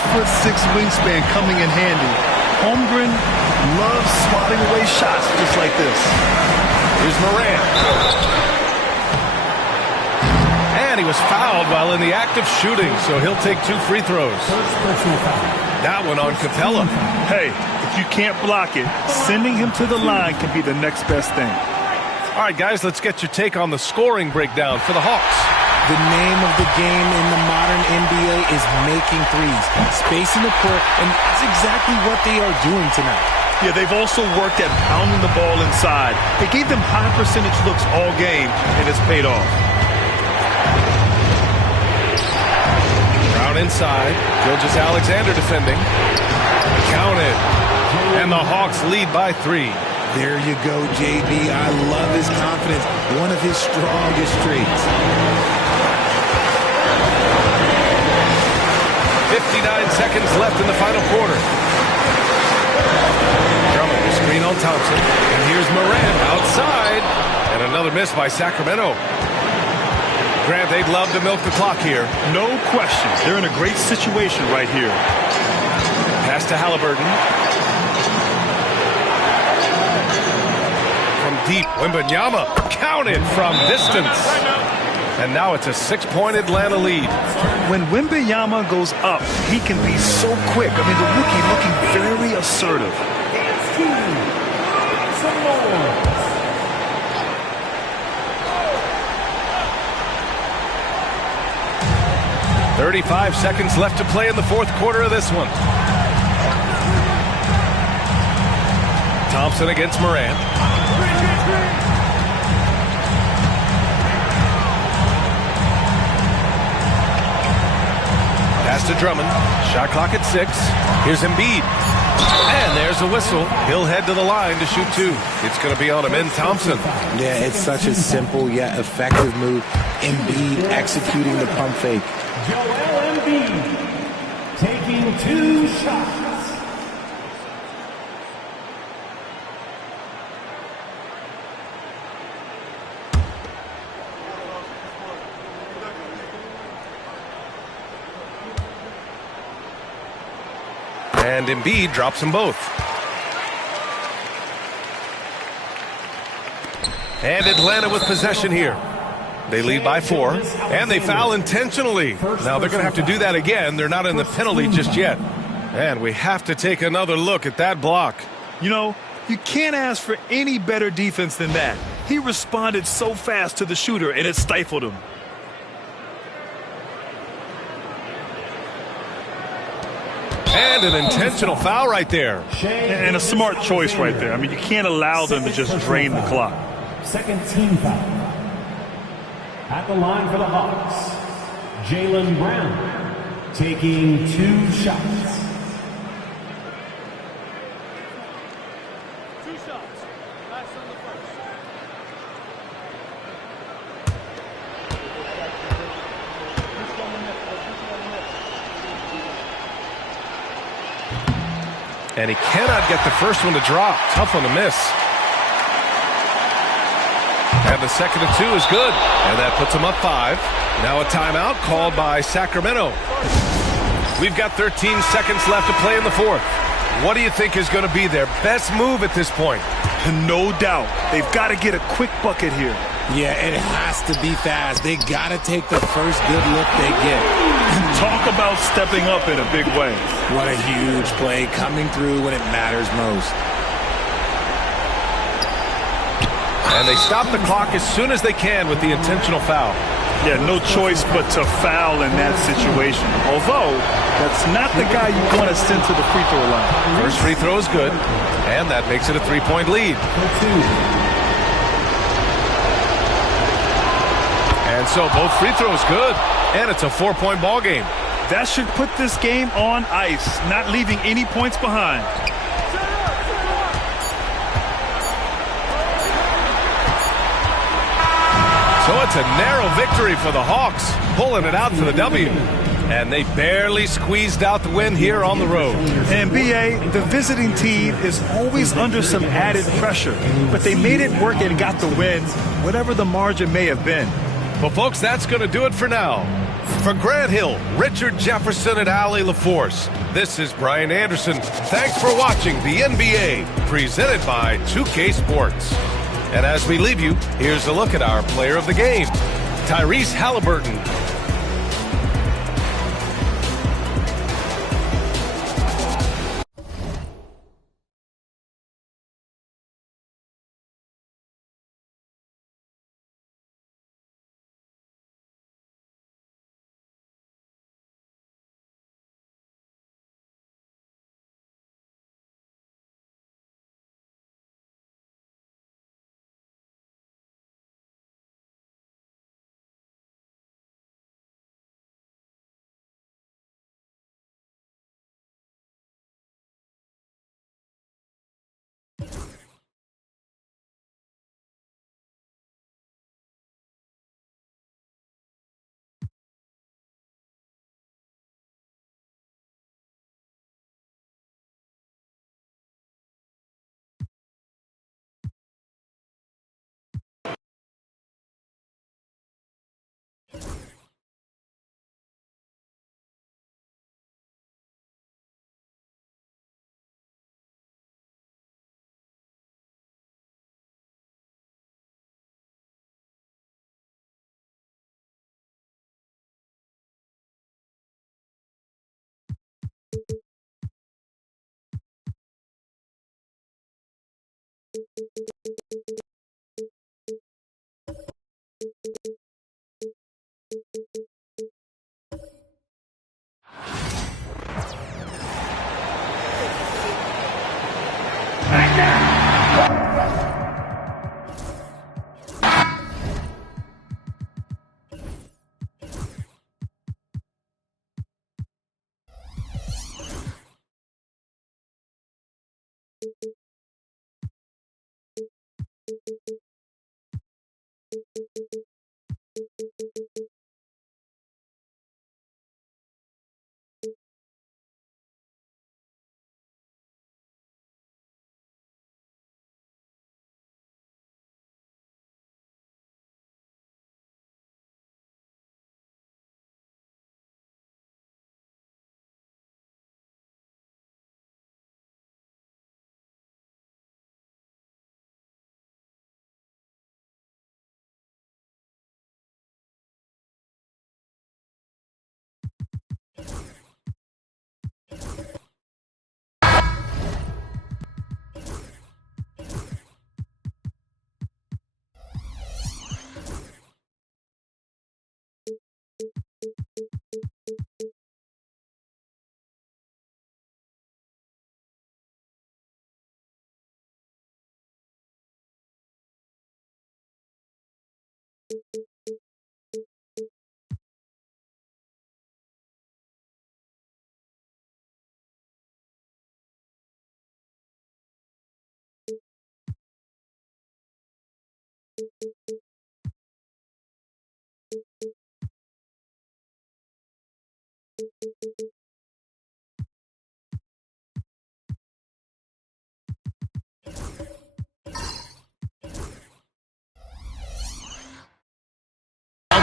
wingspan coming in handy. Holmgren loves swatting away shots just like this. Here's Morant. And he was fouled while in the act of shooting, so he'll take 2 free throws. That one on Capella. Hey, if you can't block it, sending him to the line can be the next best thing. All right, guys, let's get your take on the scoring breakdown for the Hawks. The name of the game in the modern NBA is making threes, spacing the court, and that's exactly what they are doing tonight. Yeah, they've also worked at pounding the ball inside. They gave them high percentage looks all game, and it's paid off. Brown inside. Gilgeous-Alexander defending. Counted. And the Hawks lead by 3. There you go, JB. I love his confidence. One of his strongest traits. 59 seconds left in the final quarter. Drummond will screen on Thompson. And here's Morant outside. And another miss by Sacramento. Grant, they'd love to milk the clock here. No question. They're in a great situation right here. Pass to Halliburton. From deep, Wembanyama counted from distance. And now it's a 6-point Atlanta lead. When Wembanyama goes up, he can be so quick. I mean, the rookie looking very assertive. 35 seconds left to play in the fourth quarter of this one. Thompson against Morant. Pass to Drummond. Shot clock at 6. Here's Embiid. And there's a whistle. He'll head to the line to shoot 2. It's going to be on Amen Thompson. Yeah, it's such a simple yet effective move. Embiid executing the pump fake. Joel Embiid taking 2 shots. And Embiid drops them both. And Atlanta with possession here. They lead by 4, and they foul intentionally. Now they're going to have to do that again. They're not in the penalty just yet. And we have to take another look at that block. You know, you can't ask for any better defense than that. He responded so fast to the shooter, and it stifled him. And an intentional foul right there. And a smart choice right there. I mean, you can't allow them to just drain the clock. Second team foul. At the line for the Hawks, Jaylen Brown taking 2 shots. 2 shots. Last on the first. And he cannot get the first one to drop. Tough one to miss. And the second and 2 is good. And that puts them up 5. Now a timeout called by Sacramento. We've got 13 seconds left to play in the fourth. What do you think is going to be their best move at this point? No doubt. They've got to get a quick bucket here. Yeah, it has to be fast. They got to take the first good look they get. Talk about stepping up in a big way. What a huge play, coming through when it matters most. And they stop the clock as soon as they can with the intentional foul. Yeah, no choice but to foul in that situation. Although, that's not the guy you want to send to the free throw line. First free throw is good, and that makes it a 3-point lead. And so both free throws good, and it's a 4-point ball game. That should put this game on ice, not leaving any points behind. So it's a narrow victory for the Hawks, pulling it out for the W. And they barely squeezed out the win here on the road. And B.A., the visiting team is always under some added pressure, but they made it work and got the win, whatever the margin may have been. Well, folks, that's going to do it for now. For Grant Hill, Richard Jefferson, and Allie LaForce, this is Brian Anderson. Thanks for watching the NBA, presented by 2K Sports. And as we leave you, here's a look at our player of the game, Tyrese Halliburton.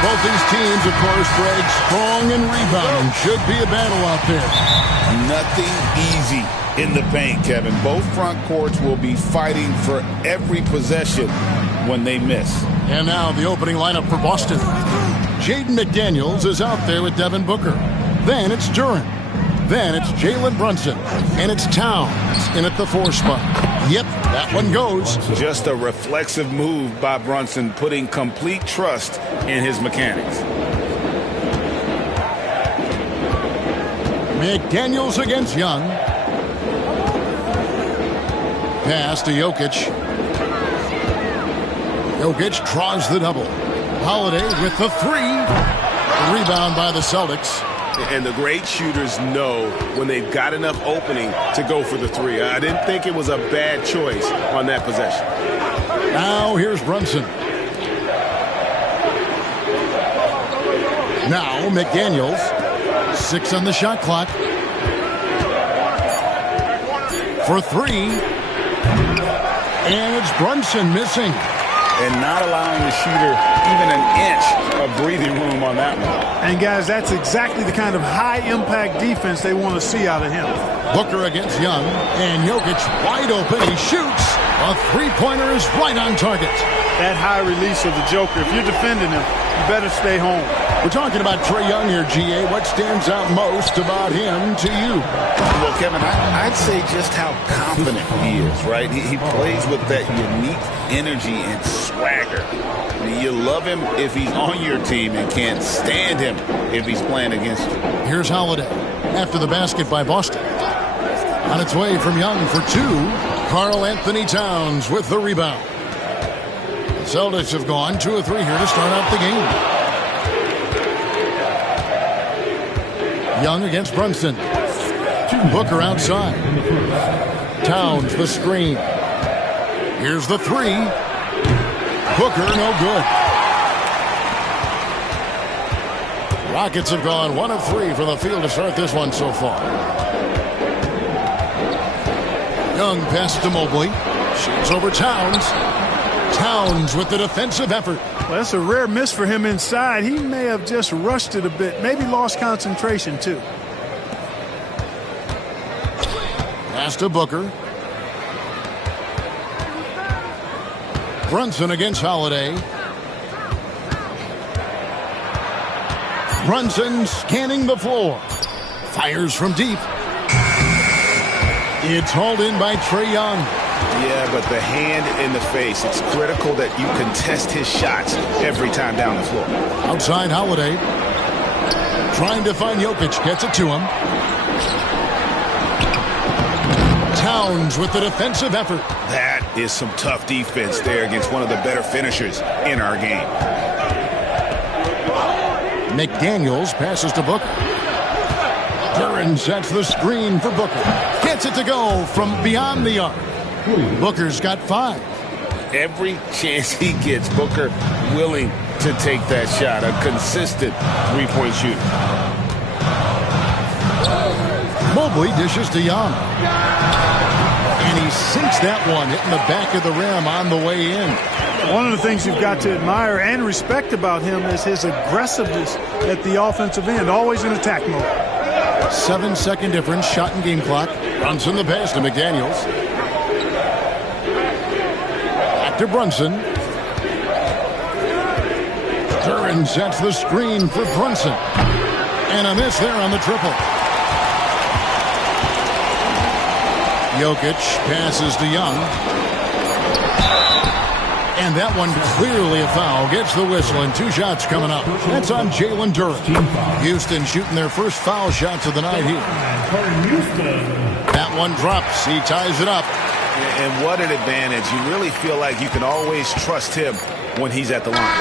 Both these teams, of course, Greg, strong and rebounding. Should be a battle out there. Nothing easy in the paint, Kevin. Both front courts will be fighting for every possession when they miss. And now the opening lineup for Boston. Jaden McDaniels is out there with Devin Booker. Then it's Duren. Then it's Jalen Brunson. And it's Towns in at the 4 spot. Yep, that one goes. Just a reflexive move by Brunson, putting complete trust in his mechanics. McDaniels against Young. Pass to Jokic. Jokic draws the double. Holiday with the 3. The rebound by the Celtics. And the great shooters know when they've got enough opening to go for the 3. I didn't think it was a bad choice on that possession. Now here's Brunson. Now McDaniels. 6 on the shot clock. For 3. And it's Brunson missing. And not allowing the shooter even an inch of breathing room on that one. And, guys, that's exactly the kind of high-impact defense they want to see out of him. Booker against Young. And Jokic wide open. He shoots. A 3-pointer is right on target. That high release of the Joker, if you're defending him, you better stay home. We're talking about Trae Young here, GA. What stands out most about him to you? Well, Kevin, I'd say just how confident he is, right? He plays with that unique energy and swagger. You love him if he's on your team and can't stand him if he's playing against you. Here's Holiday after the basket by Boston. On its way from Young for 2. Karl Anthony Towns with the rebound. The Celtics have gone 2 of 3 here to start out the game. Young against Brunson. Booker outside. Towns the screen. Here's the 3. Booker no good. Rockets have gone 1 of 3 from the field to start this one so far. Young pass to Mobley. Shoots over Towns. Towns with the defensive effort. Well, that's a rare miss for him inside. He may have just rushed it a bit. Maybe lost concentration, too. Pass to Booker. Brunson against Holiday. Brunson scanning the floor. Fires from deep. It's hauled in by Trae Young. Yeah, but the hand in the face, it's critical that you contest his shots every time down the floor. Outside Holiday. Trying to find Jokic. Gets it to him. Towns with the defensive effort. That is some tough defense there against one of the better finishers in our game. McDaniels passes to Booker. Duren sets the screen for Booker. Gets it to go from beyond the arc. Booker's got 5. Every chance he gets, Booker willing to take that shot. A consistent three-point shooter. Mobley dishes to Young. And he sinks that one, hitting the back of the rim on the way in. One of the things you've got to admire and respect about him is his aggressiveness at the offensive end, always in attack mode. 7-second difference, shot and game clock. Brunson the pass to McDaniels. Back to Brunson. Duren sets the screen for Brunson. And a miss there on the triple. Jokic passes to Young. And that one clearly a foul. Gets the whistle and 2 shots coming up. That's on Jalen Duren. Houston shooting their first foul shots of the night here. That one drops. He ties it up. And what an advantage. You really feel like you can always trust him when he's at the line.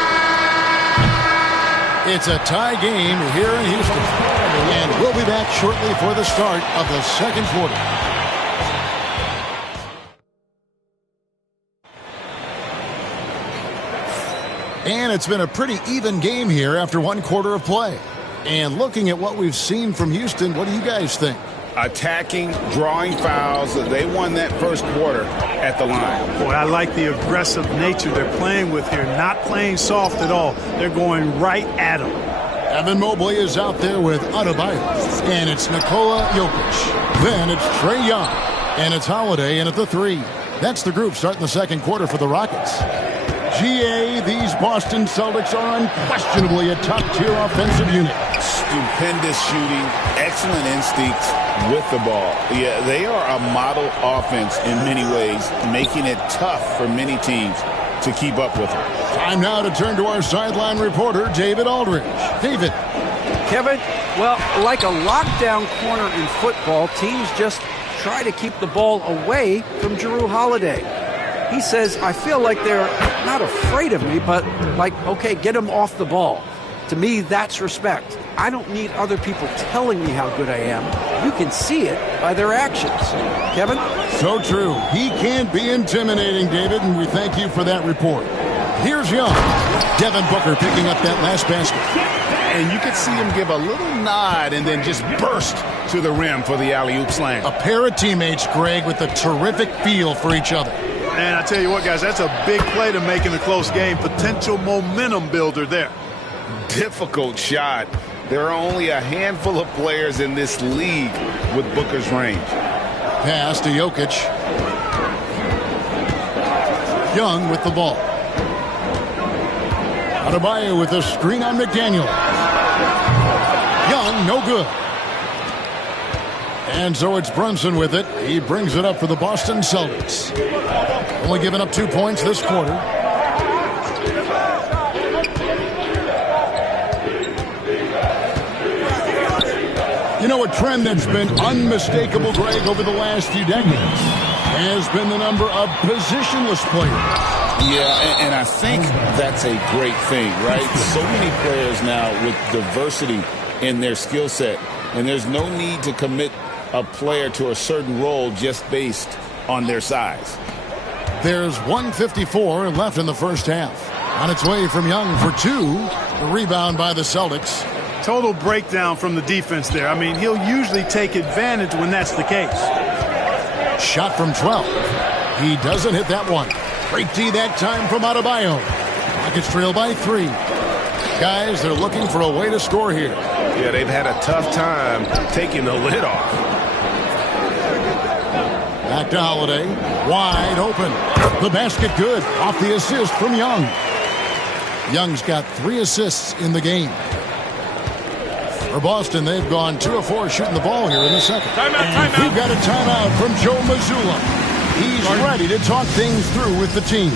It's a tie game here in Houston. And we'll be back shortly for the start of the second quarter. And it's been a pretty even game here after 1 quarter of play. And looking at what we've seen from Houston, what do you guys think? Attacking, drawing fouls. They won that first quarter at the line. Boy, I like the aggressive nature they're playing with here. Not playing soft at all. They're going right at him. Evan Mobley is out there with Adebayo. And it's Nikola Jokic. Then it's Trae Young. And it's Holiday in at the 3. That's the group starting the second quarter for the Rockets. GA, these Boston Celtics are unquestionably a top-tier offensive unit. Stupendous shooting, excellent instincts with the ball. Yeah, they are a model offense in many ways, making it tough for many teams to keep up with them. Time now to turn to our sideline reporter, David Aldridge. David. Kevin, well, like a lockdown corner in football, teams just try to keep the ball away from Jrue Holiday. He says, I feel like they're not afraid of me, but like, okay, get him off the ball. To me, that's respect. I don't need other people telling me how good I am. You can see it by their actions. Kevin? So true. He can be intimidating, David, and we thank you for that report. Here's Young. Devin Booker picking up that last basket. And you could see him give a little nod and then just burst to the rim for the alley-oop slam. A pair of teammates, Greg, with a terrific feel for each other. And I tell you what, guys, that's a big play to make in a close game. Potential momentum builder there. Difficult shot. There are only a handful of players in this league with Booker's range. Pass to Jokic. Young with the ball. Adebayo with a screen on McDaniel. Young, no good. And so it's Brunson with it. He brings it up for the Boston Celtics. Only giving up 2 points this quarter. You know, a trend that's been unmistakable, Greg, over the last few decades has been the number of positionless players. Yeah, and I think that's a great thing, right? So many players now with diversity in their skill set, and there's no need to commit a player to a certain role just based on their size. There's 1:54 left in the first half. On its way from Young for 2. The rebound by the Celtics. Total breakdown from the defense there. I mean, he'll usually take advantage when that's the case. Shot from 12. He doesn't hit that one. Great D that time from Adebayo. Rockets trail by 3. Guys, they're looking for a way to score here. Yeah, they've had a tough time taking the lid off. Back to Holiday. Wide open. The basket good. Off the assist from Young. Young's got 3 assists in the game. For Boston, they've gone 2 of 4 shooting the ball here in the second. Timeout. We've got a timeout from Joe Mazzulla. He's ready to talk things through with the team.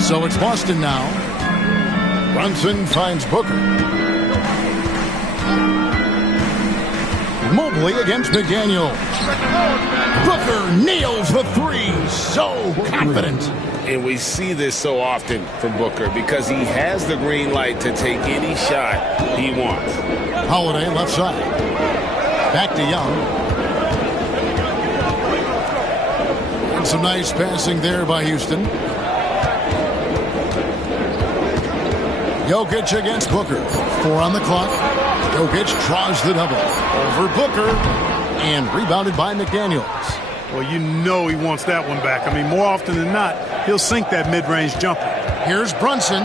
So it's Boston now. Brunson finds Booker. Mobley against McDaniel. Booker nails the three. So confident. And we see this so often from Booker because he has the green light to take any shot he wants. Holiday left side. Back to Young. And some nice passing there by Houston. Jokic against Booker. 4 on the clock. Jokic draws the double. Over Booker. And rebounded by McDaniels. Well, you know he wants that one back. I mean, more often than not, he'll sink that mid-range jumper. Here's Brunson.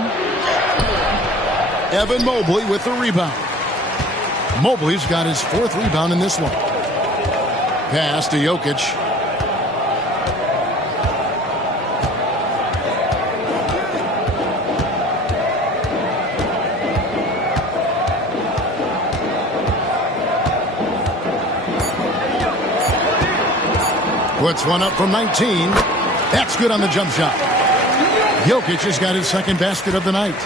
Evan Mobley with the rebound. Mobley's got his 4th rebound in this one. Pass to Jokic. Puts one up from 19. That's good on the jump shot. Jokic has got his 2nd basket of the night.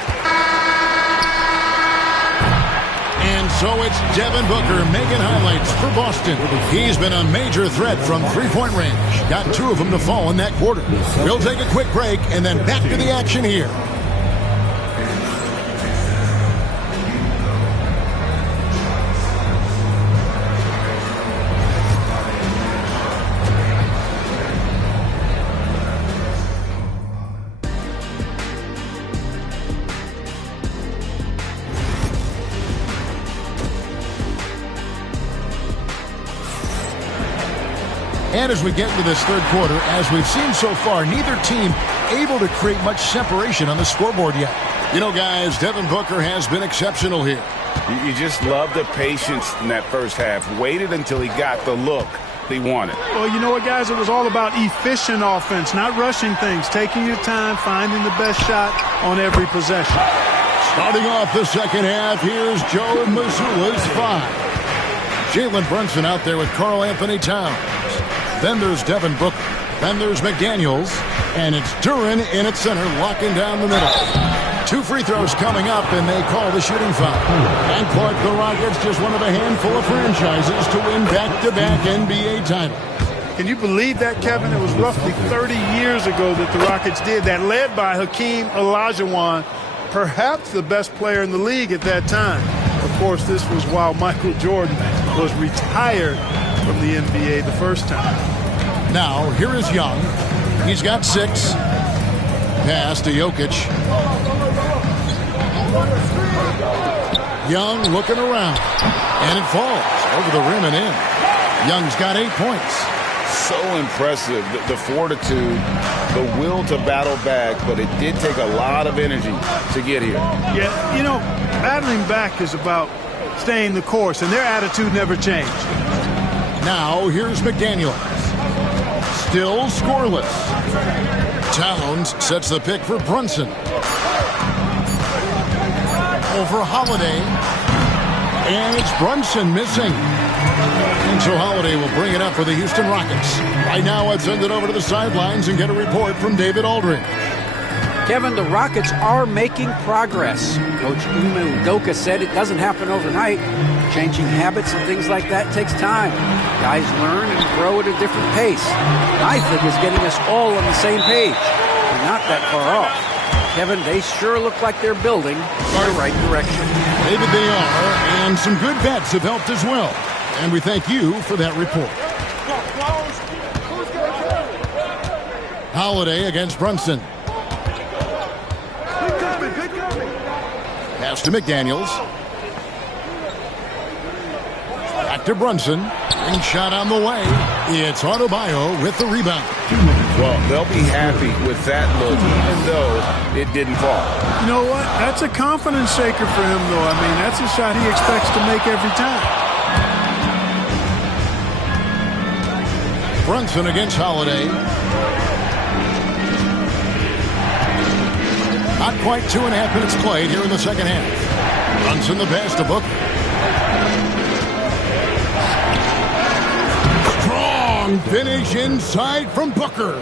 And so it's Devin Booker making highlights for Boston. He's been a major threat from 3-point range. Got 2 of them to fall in that quarter. We'll take a quick break and then back to the action here. And as we get into this 3rd quarter, as we've seen so far, neither team able to create much separation on the scoreboard yet. You know, guys, Devin Booker has been exceptional here. You just love the patience in that first half. Waited until he got the look he wanted. Well, you know what, guys? It was all about efficient offense, not rushing things, taking your time, finding the best shot on every possession. Starting off the 2nd half, here's Joe Mazzulla's 5. Jalen Brunson out there with Karl Anthony Towns. Then there's Devin Booker. Then there's McDaniels. And it's Duren in at center, locking down the middle. 2 free throws coming up, and they call the shooting foul. And Clark, the Rockets, just one of a handful of franchises to win back-to-back NBA titles. Can you believe that, Kevin? It was roughly 30 years ago that the Rockets did that, led by Hakeem Olajuwon, perhaps the best player in the league at that time. Of course, this was while Michael Jordan was retired from the NBA the first time. Now, here is Young. He's got 6. Pass to Jokic. Young looking around. And it falls over the rim and in. Young's got 8 points. So impressive. The fortitude, the will to battle back, but it did take a lot of energy to get here. Yeah, you know, battling back is about staying the course, and their attitude never changed. Now, here's McDaniels. Still scoreless. Towns sets the pick for Brunson. Over Holiday. And it's Brunson missing. And so Holiday will bring it up for the Houston Rockets. Right now, let's send it over to the sidelines and get a report from David Aldridge. Kevin, the Rockets are making progress. Coach Ime Udoka said it doesn't happen overnight. Changing habits and things like that takes time. Guys learn and grow at a different pace. I think is getting us all on the same page. We're not that far off. Kevin, they sure look like they're building in the right direction. Maybe they are, and some good bets have helped as well. And we thank you for that report. Holiday against Brunson. Pass to McDaniels. Back to Brunson. And shot on the way. It's Adebayo with the rebound. Well, they'll be happy with that look, even though it didn't fall. You know what? That's a confidence shaker for him, though. I mean, that's a shot he expects to make every time. Brunson against Holiday. Not quite 2.5 minutes played here in the second half. Brunson the pass to Booker. Strong finish inside from Booker.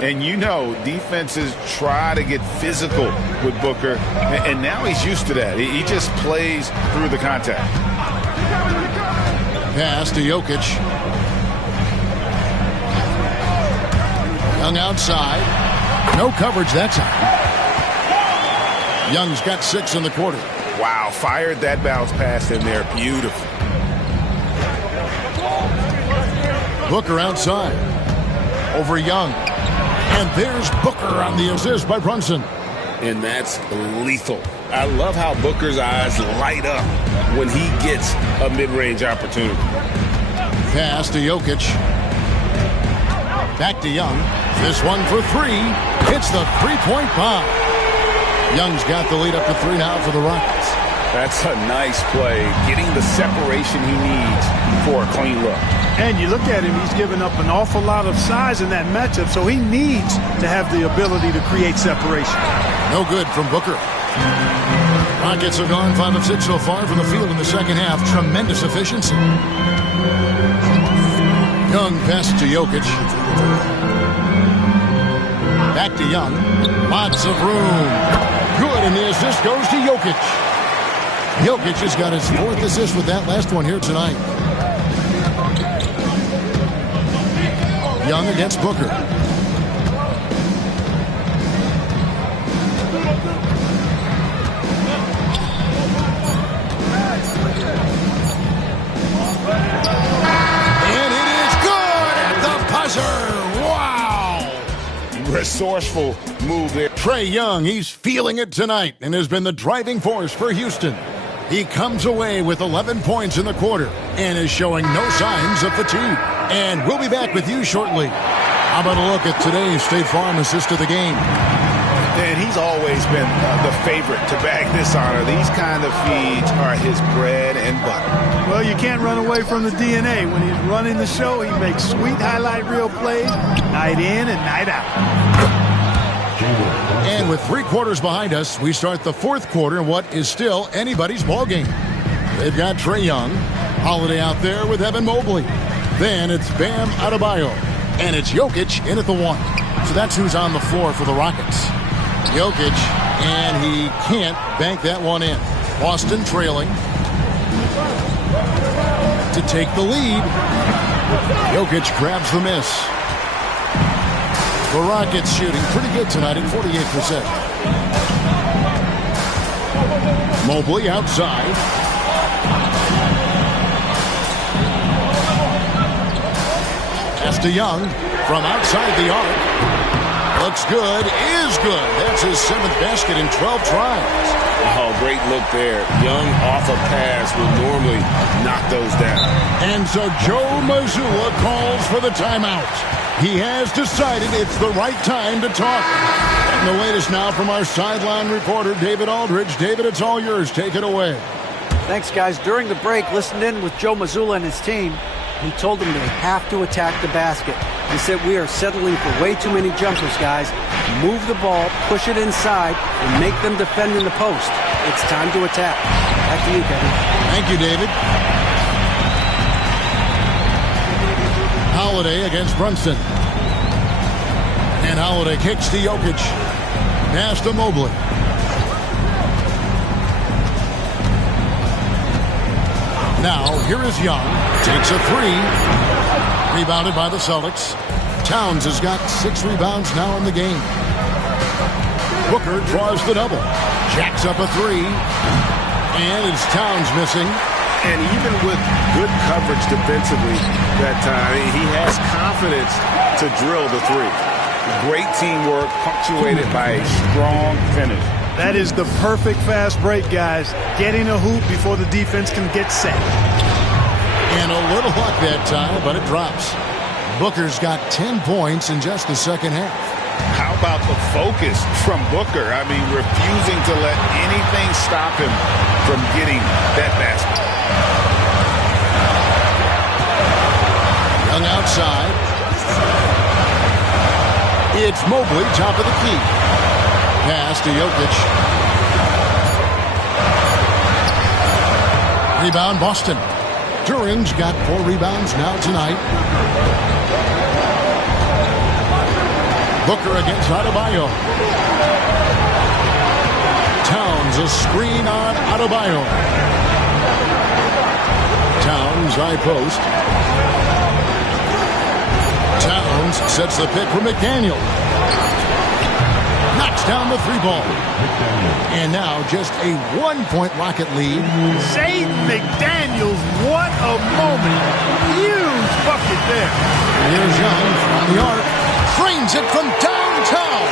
And you know, defenses try to get physical with Booker, and now he's used to that. He just plays through the contact. Pass to Jokic. Young outside. No coverage that time. Young's got 6 in the quarter. Wow, fired that bounce pass in there. Beautiful. Booker outside. Over Young. And there's Booker on the assist by Brunson. And that's lethal. I love how Booker's eyes light up when he gets a mid-range opportunity. Pass to Jokic. Back to Young. This one for 3. Hits the three-point bomb. Young's got the lead up to 3 now for the Rockets. That's a nice play, getting the separation he needs for a clean look. And you look at him, he's given up an awful lot of size in that matchup, so he needs to have the ability to create separation. No good from Booker. Rockets have gone 5 of 6 so far from the field in the second half. Tremendous efficiency. Young pass to Jokic. Back to Young. Lots of room. Good, and the assist goes to Jokic. Jokic has got his 4th assist with that last one here tonight. Young against Booker. And it is good at the buzzer. Wow. Resourceful move there. Trae Young, he's feeling it tonight and has been the driving force for Houston. He comes away with 11 points in the quarter and is showing no signs of fatigue. And we'll be back with you shortly. How about a look at today's State Farm assist of the game? And he's always been the favorite to bag this honor. These kind of feeds are his bread and butter. Well, you can't run away from the DNA. When he's running the show, he makes sweet highlight reel plays night in and night out. And with 3 quarters behind us, we start the 4th quarter in what is still anybody's ballgame. They've got Trae Young, Holiday out there with Evan Mobley. Then it's Bam Adebayo, and it's Jokic in at the 1. So that's who's on the floor for the Rockets. Jokic, and he can't bank that one in. Boston trailing to take the lead. Jokic grabs the miss. The Rockets shooting pretty good tonight at 48%. Mobley outside. Pass to Young from outside the arc. Looks good, is good. That's his 7th basket in 12 tries. Oh, great look there. Young off a pass will normally knock those down. And so Joe Mazzulla calls for the timeout. He has decided it's the right time to talk. And the latest now from our sideline reporter, David Aldridge. David, it's all yours. Take it away. Thanks, guys. During the break, listened in with Joe Mazzulla and his team. He told them they have to attack the basket. He said, we are settling for way too many jumpers, guys. Move the ball, push it inside, and make them defend in the post. It's time to attack. Back to you, Kevin. Thank you, David. Holiday against Brunson. And Holiday kicks to Jokic. Pass to Mobley. Now, here is Young. Takes a 3. Rebounded by the Celtics. Towns has got 6 rebounds now in the game. Booker draws the double. Jacks up a 3. And it's Towns missing. And even with good coverage defensively that time, he has confidence to drill the 3. Great teamwork punctuated by a strong finish. That is the perfect fast break, guys. Getting a hoop before the defense can get set. And a little luck that time, but it drops. Booker's got 10 points in just the second half. How about the focus from Booker? I mean, refusing to let anything stop him from getting that basket. Young outside. It's Mobley, top of the key. Pass to Jokic. Rebound, Boston. Duran's got 4 rebounds now tonight. Booker against Adebayo. Towns, a screen on Adebayo. Towns, high post. Towns sets the pick for McDaniel. Knocks down the 3-ball. And now just a 1-point Rocket lead. Jaden McDaniels, what a moment. Huge bucket there. Here's Young on the arc. Frames it from downtown.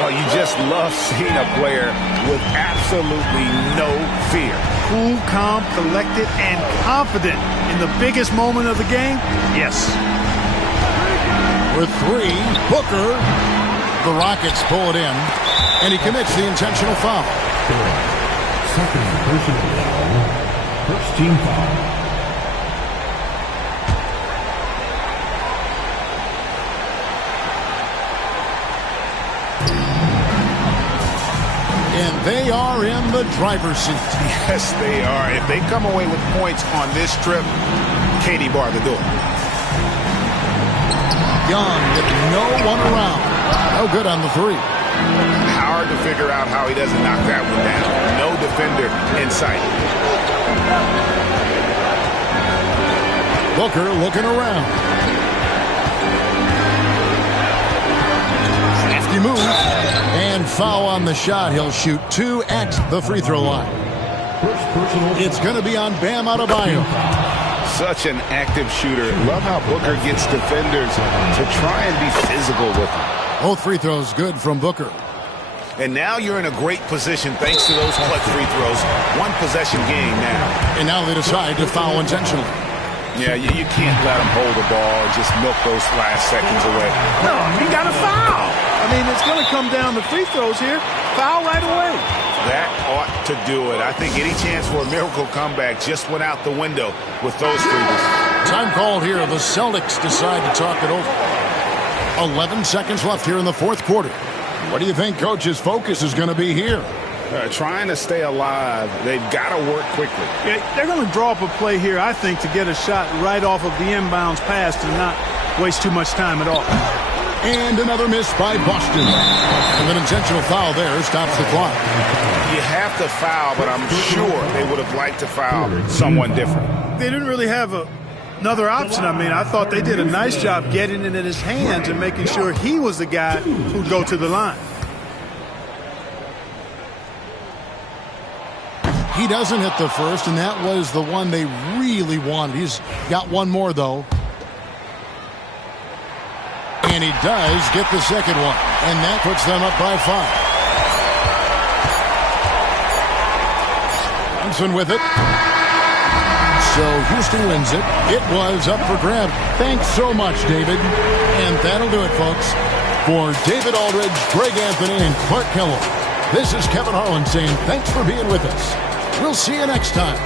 Oh, you just love seeing a player with absolutely no fear. Cool, calm, collected, and confident in the biggest moment of the game? Yes. With 3, Booker. The Rockets pull it in, and he commits the intentional foul. Second personal foul. First team foul. And they are in the driver's seat. Yes, they are. If they come away with points on this trip, Katie bar the door. Young with no one around. No good on the 3. Hard to figure out how he doesn't knock that one down. No defender in sight. Booker looking around. Crafty move. And foul on the shot. He'll shoot 2 at the free throw line. It's going to be on Bam Adebayo. Such an active shooter. Love how Booker gets defenders to try and be physical with him. Both free throws good from Booker. And now you're in a great position thanks to those clutch free throws. 1 possession game now. And now they decide to foul intentionally. Yeah, you can't let him hold the ball and just milk those last seconds away. No, you got to foul. I mean, it's going to come down to free throws here. Foul right away. That ought to do it. I think any chance for a miracle comeback just went out the window with those frees. Time called here. The Celtics decide to talk it over. 11 seconds left here in the 4th quarter. What do you think Coach's focus is going to be here? Trying to stay alive. They've got to work quickly. Yeah, they're going to draw up a play here, I think, to get a shot right off of the inbounds pass to not waste too much time at all. And another miss by Boston. And an intentional foul there stops the clock. You have to foul, but I'm sure they would have liked to foul someone different. They didn't really have another option. I mean, I thought they did a nice job getting it in his hands and making sure he was the guy who'd go to the line. He doesn't hit the first, and that was the one they really wanted. He's got one more, though. And he does get the second one. And that puts them up by 5. Johnson with it. So Houston wins it. It was up for grabs. Thanks so much, David. And that'll do it, folks. For David Aldridge, Greg Anthony, and Clark Kellogg, this is Kevin Harlan saying thanks for being with us. We'll see you next time.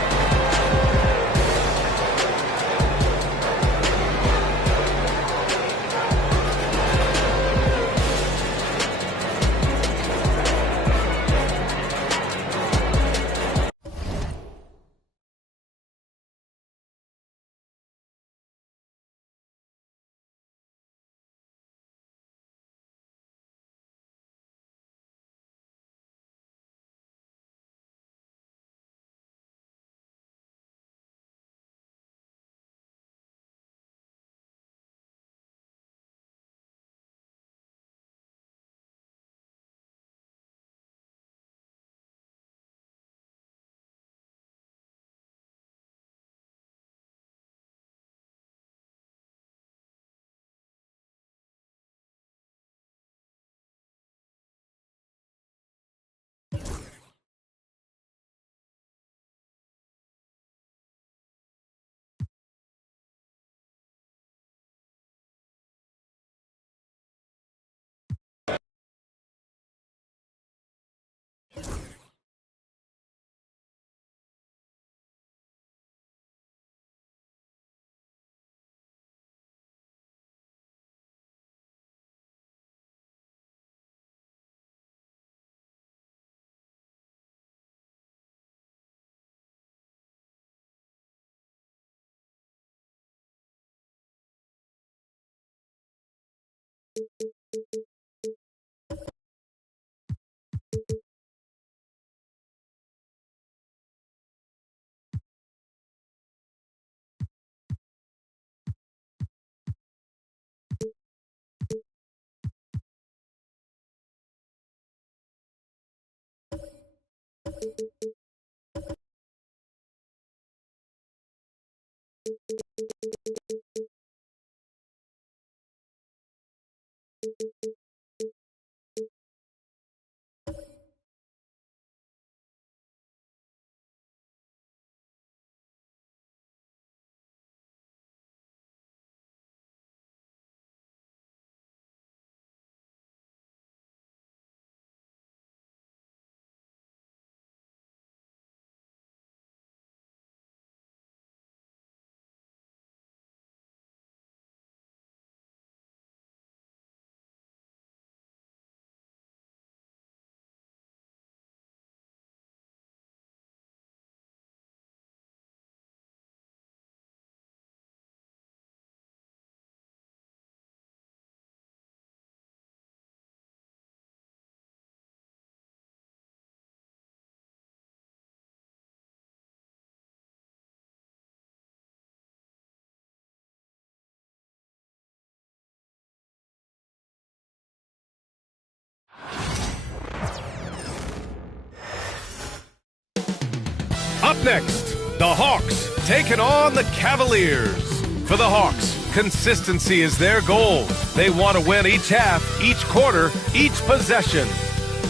Up next, the Hawks taking on the Cavaliers. For the Hawks, consistency is their goal. They want to win each half, each quarter, each possession.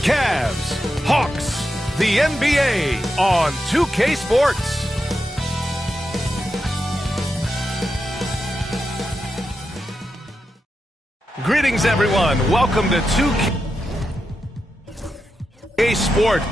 Cavs, Hawks, the NBA on 2K Sports. Greetings, everyone. Welcome to 2K Sport.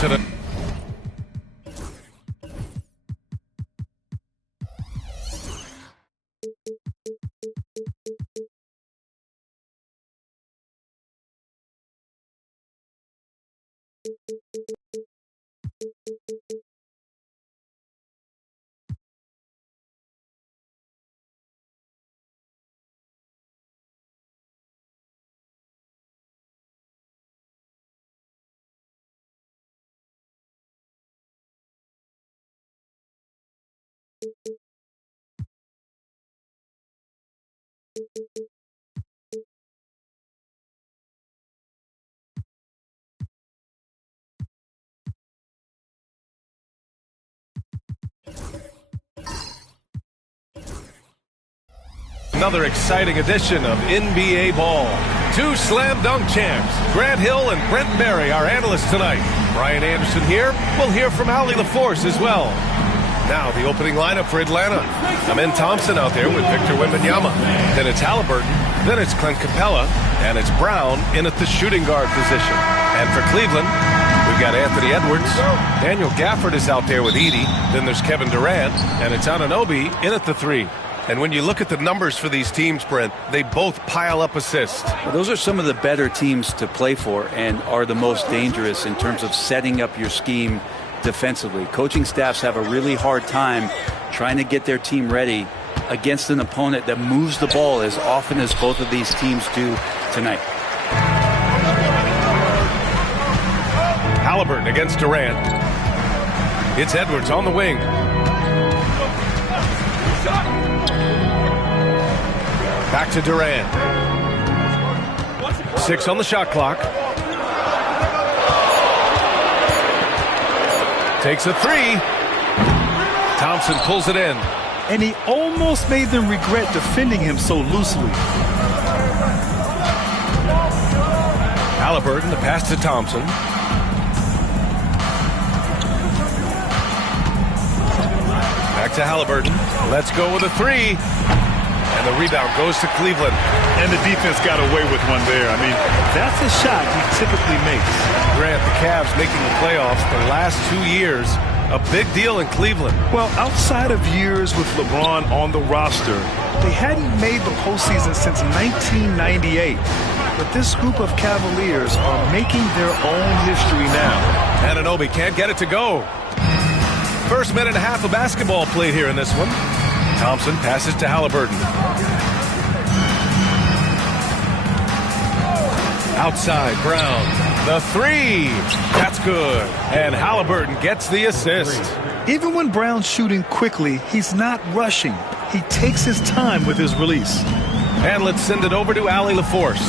To the Another exciting edition of NBA Ball. Two slam dunk champs, Grant Hill and Brent Barry, our analysts tonight. Brian Anderson here. We'll hear from Allie LaForce as well. Now the opening lineup for Atlanta. Amen Thompson out there with Victor Wembanyama. Then it's Halliburton. Then it's Clint Capella. And it's Brown in at the shooting guard position. And for Cleveland, we've got Anthony Edwards. Daniel Gafford is out there with Edey. Then there's Kevin Durant. And it's Anunoby in at the 3. And when you look at the numbers for these teams, Brent, they both pile up assists. Well, those are some of the better teams to play for and are the most dangerous in terms of setting up your scheme defensively. Coaching staffs have a really hard time trying to get their team ready against an opponent that moves the ball as often as both of these teams do tonight. Halliburton against Durant. It's Edwards on the wing. Back to Durant. 6 on the shot clock. Takes a 3. Thompson pulls it in. And he almost made them regret defending him so loosely. Halliburton, the pass to Thompson. Back to Halliburton. Let's go with a 3. And the rebound goes to Cleveland. And the defense got away with one there. I mean, that's a shot he typically makes. Grant, the Cavs making the playoffs the last 2 years. A big deal in Cleveland. Well, outside of years with LeBron on the roster, they hadn't made the postseason since 1998. But this group of Cavaliers are making their own history now. Anunoby can't get it to go. First minute and a half of basketball played here in this one. Thompson passes to Halliburton. Outside, Brown. The 3. That's good. And Halliburton gets the assist. Even when Brown's shooting quickly, he's not rushing. He takes his time with his release. And let's send it over to Allie LaForce.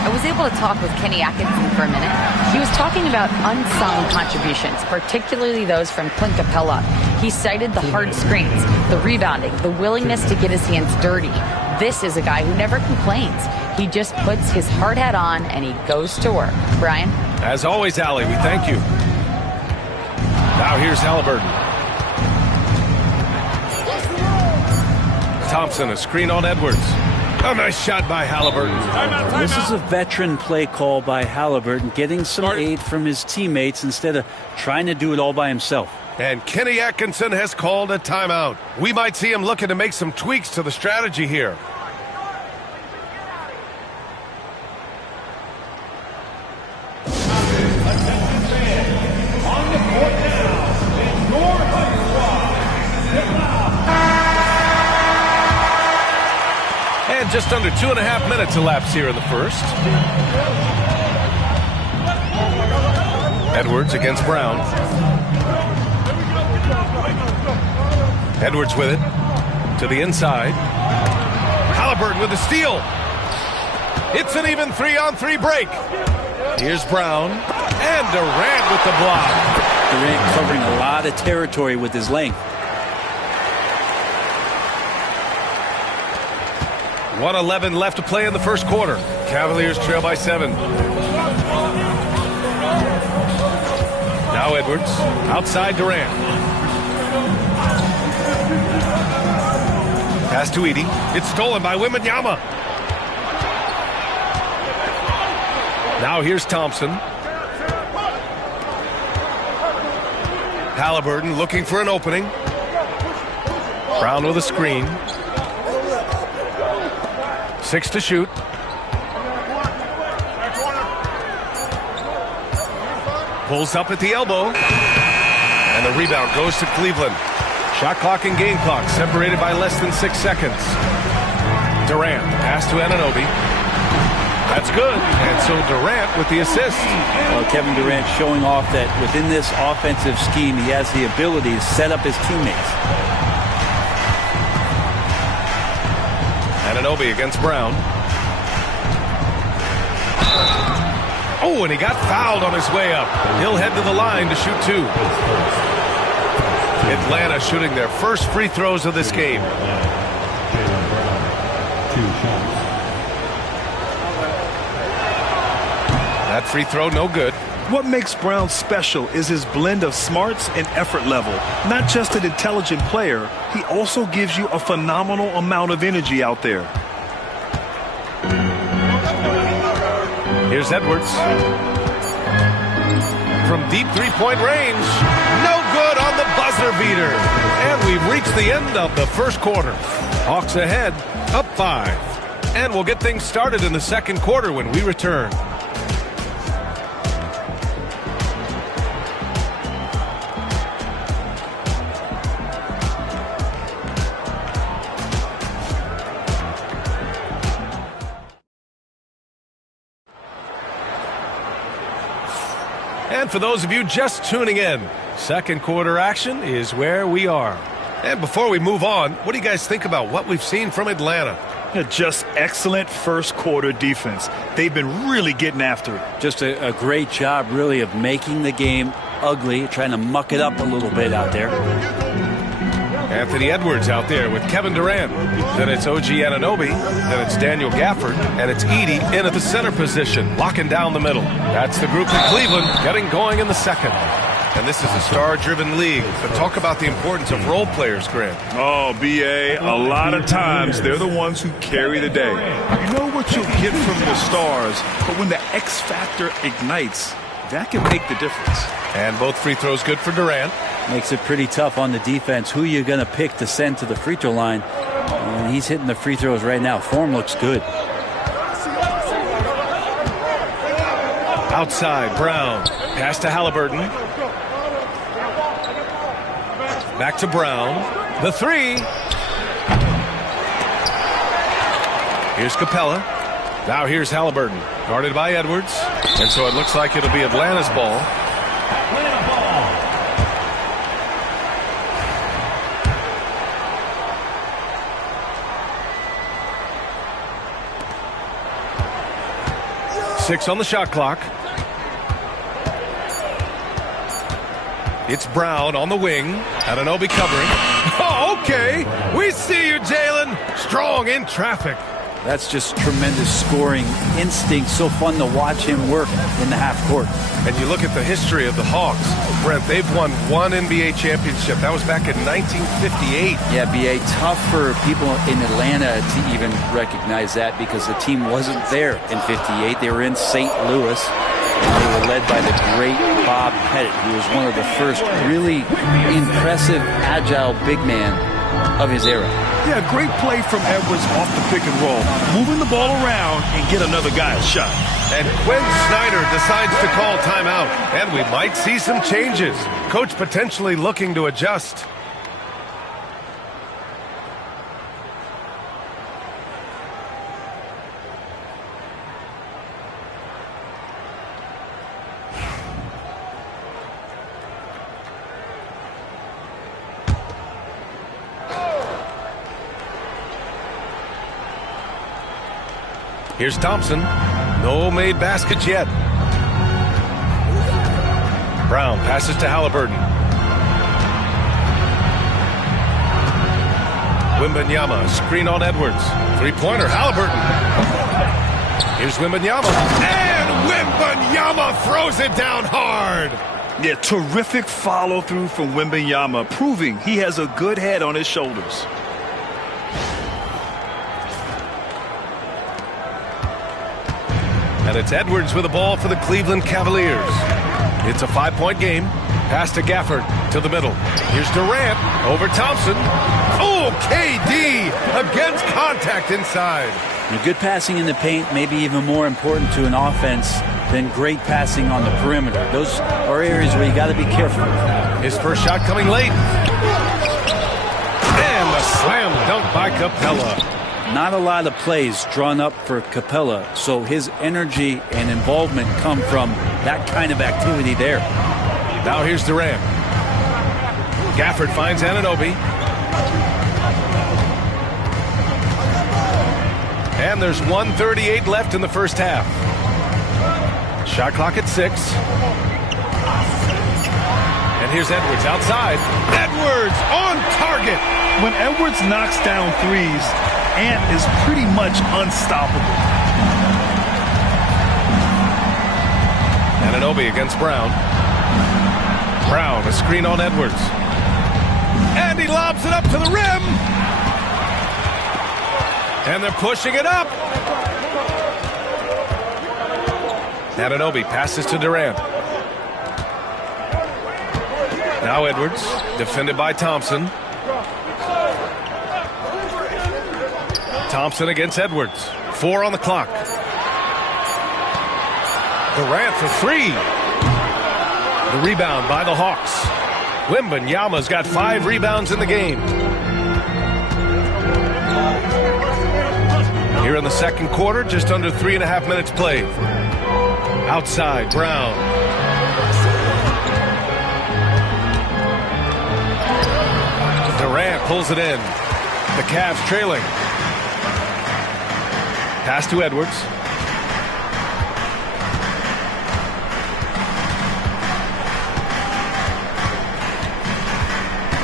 I was able to talk with Kenny Atkinson for a minute. He was talking about unsung contributions, particularly those from Clint Capella. He cited the hard screens, the rebounding, the willingness to get his hands dirty. This is a guy who never complains. He just puts his hard hat on and he goes to work. Brian? As always, Allie, we thank you. Now here's Halliburton. Thompson, a screen on Edwards. A nice shot by Halliburton. This is a veteran play call by Halliburton, getting some aid from his teammates instead of trying to do it all by himself. And Kenny Atkinson has called a timeout. We might see him looking to make some tweaks to the strategy here. And just under 2.5 minutes elapsed here in the first. Edwards against Brown. Edwards with it to the inside. Halliburton with the steal. It's an even 3-on-3 break. Here's Brown and Durant with the block. Durant covering a lot of territory with his length. 1:11 left to play in the first quarter. Cavaliers trail by 7. Now Edwards outside Durant. Pass to Edey. It's stolen by Wembanyama. Now here's Thompson. Halliburton looking for an opening. Brown with a screen. 6 to shoot. Pulls up at the elbow. And the rebound goes to Cleveland. Shot clock and game clock separated by less than 6 seconds. Durant, pass to Anunoby. That's good. And so Durant with the assist. Well, Kevin Durant showing off that within this offensive scheme, he has the ability to set up his teammates. Anunoby against Brown. Oh, and he got fouled on his way up. He'll head to the line to shoot 2. Atlanta shooting their first free throws of this game. That free throw, no good. What makes Brown special is his blend of smarts and effort level. Not just an intelligent player, he also gives you a phenomenal amount of energy out there. Here's Edwards. From deep three-point range. No good on the buzzer beater. And we've reached the end of the first quarter. Hawks ahead, up 5. And we'll get things started in the second quarter when we return. And for those of you just tuning in, second quarter action is where we are. And before we move on, what do you guys think about what we've seen from Atlanta? Just excellent first quarter defense. They've been really getting after it. Just a great job, really, of making the game ugly, trying to muck it up a little bit out there. Anthony Edwards out there with Kevin Durant. Then it's OG Anunoby. Then it's Daniel Gafford. And it's Edey in at the center position, locking down the middle. That's the group in Cleveland getting going in the second. And this is a star-driven league. But talk about the importance of role players, Grant. Oh, B.A., a lot of times they're the ones who carry the day. You know what you'll get from the stars, but when the X factor ignites, that can make the difference. And both free throws good for Durant. Makes it pretty tough on the defense. Who you're going to pick to send to the free throw line. And he's hitting the free throws right now. Form looks good. Outside, Brown. Pass to Halliburton. Back to Brown. The 3. Here's Capella. Now here's Halliburton. Guarded by Edwards. And so it looks like it'll be Atlanta's ball. Six on the shot clock. It's Brown on the wing. Anunoby covering. Oh, okay. We see you, Jalen. Strong in traffic. That's just tremendous scoring instinct. So fun to watch him work in the half court. And you look at the history of the Hawks. Brent, they've won one NBA championship. That was back in 1958. Yeah, B.A., tough for people in Atlanta to even recognize that because the team wasn't there in 58. They were in St. Louis. They were led by the great Bob Pettit, who was one of the first really impressive, agile big man of his era. Yeah, great play from Edwards off the pick and roll. Moving the ball around and get another guy a shot. And Quinn Snyder decides to call timeout. And we might see some changes. Coach potentially looking to adjust. Here's Thompson. No made baskets yet. Brown passes to Halliburton. Wembanyama, screen on Edwards. Three-pointer, Halliburton. Here's Wembanyama. And Wembanyama throws it down hard. Yeah, terrific follow-through from Wembanyama, proving he has a good head on his shoulders. And it's Edwards with the ball for the Cleveland Cavaliers. It's a 5-point game. Pass to Gafford to the middle. Here's Durant over Thompson. Oh, KD against contact inside. Good passing in the paint may be even more important to an offense than great passing on the perimeter. Those are areas where you got to be careful. His first shot coming late. And the slam dunk by Capella. Not a lot of plays drawn up for Capella, so his energy and involvement come from that kind of activity there. Now here's Durant. Gafford finds Anunoby. And there's 1:38 left in the first half. Shot clock at 6. And here's Edwards outside. Edwards on target. When Edwards knocks down threes, Ant is pretty much unstoppable. Anunoby against Brown. Brown, a screen on Edwards. And he lobs it up to the rim. And they're pushing it up. Anunoby passes to Durant. Now Edwards, defended by Thompson. Thompson against Edwards. 4 on the clock. Durant for 3. The rebound by the Hawks. Wembanyama's got 5 rebounds in the game. Here in the second quarter, just under 3.5 minutes played. Outside, Brown. Durant pulls it in. The Cavs trailing. Pass to Edwards.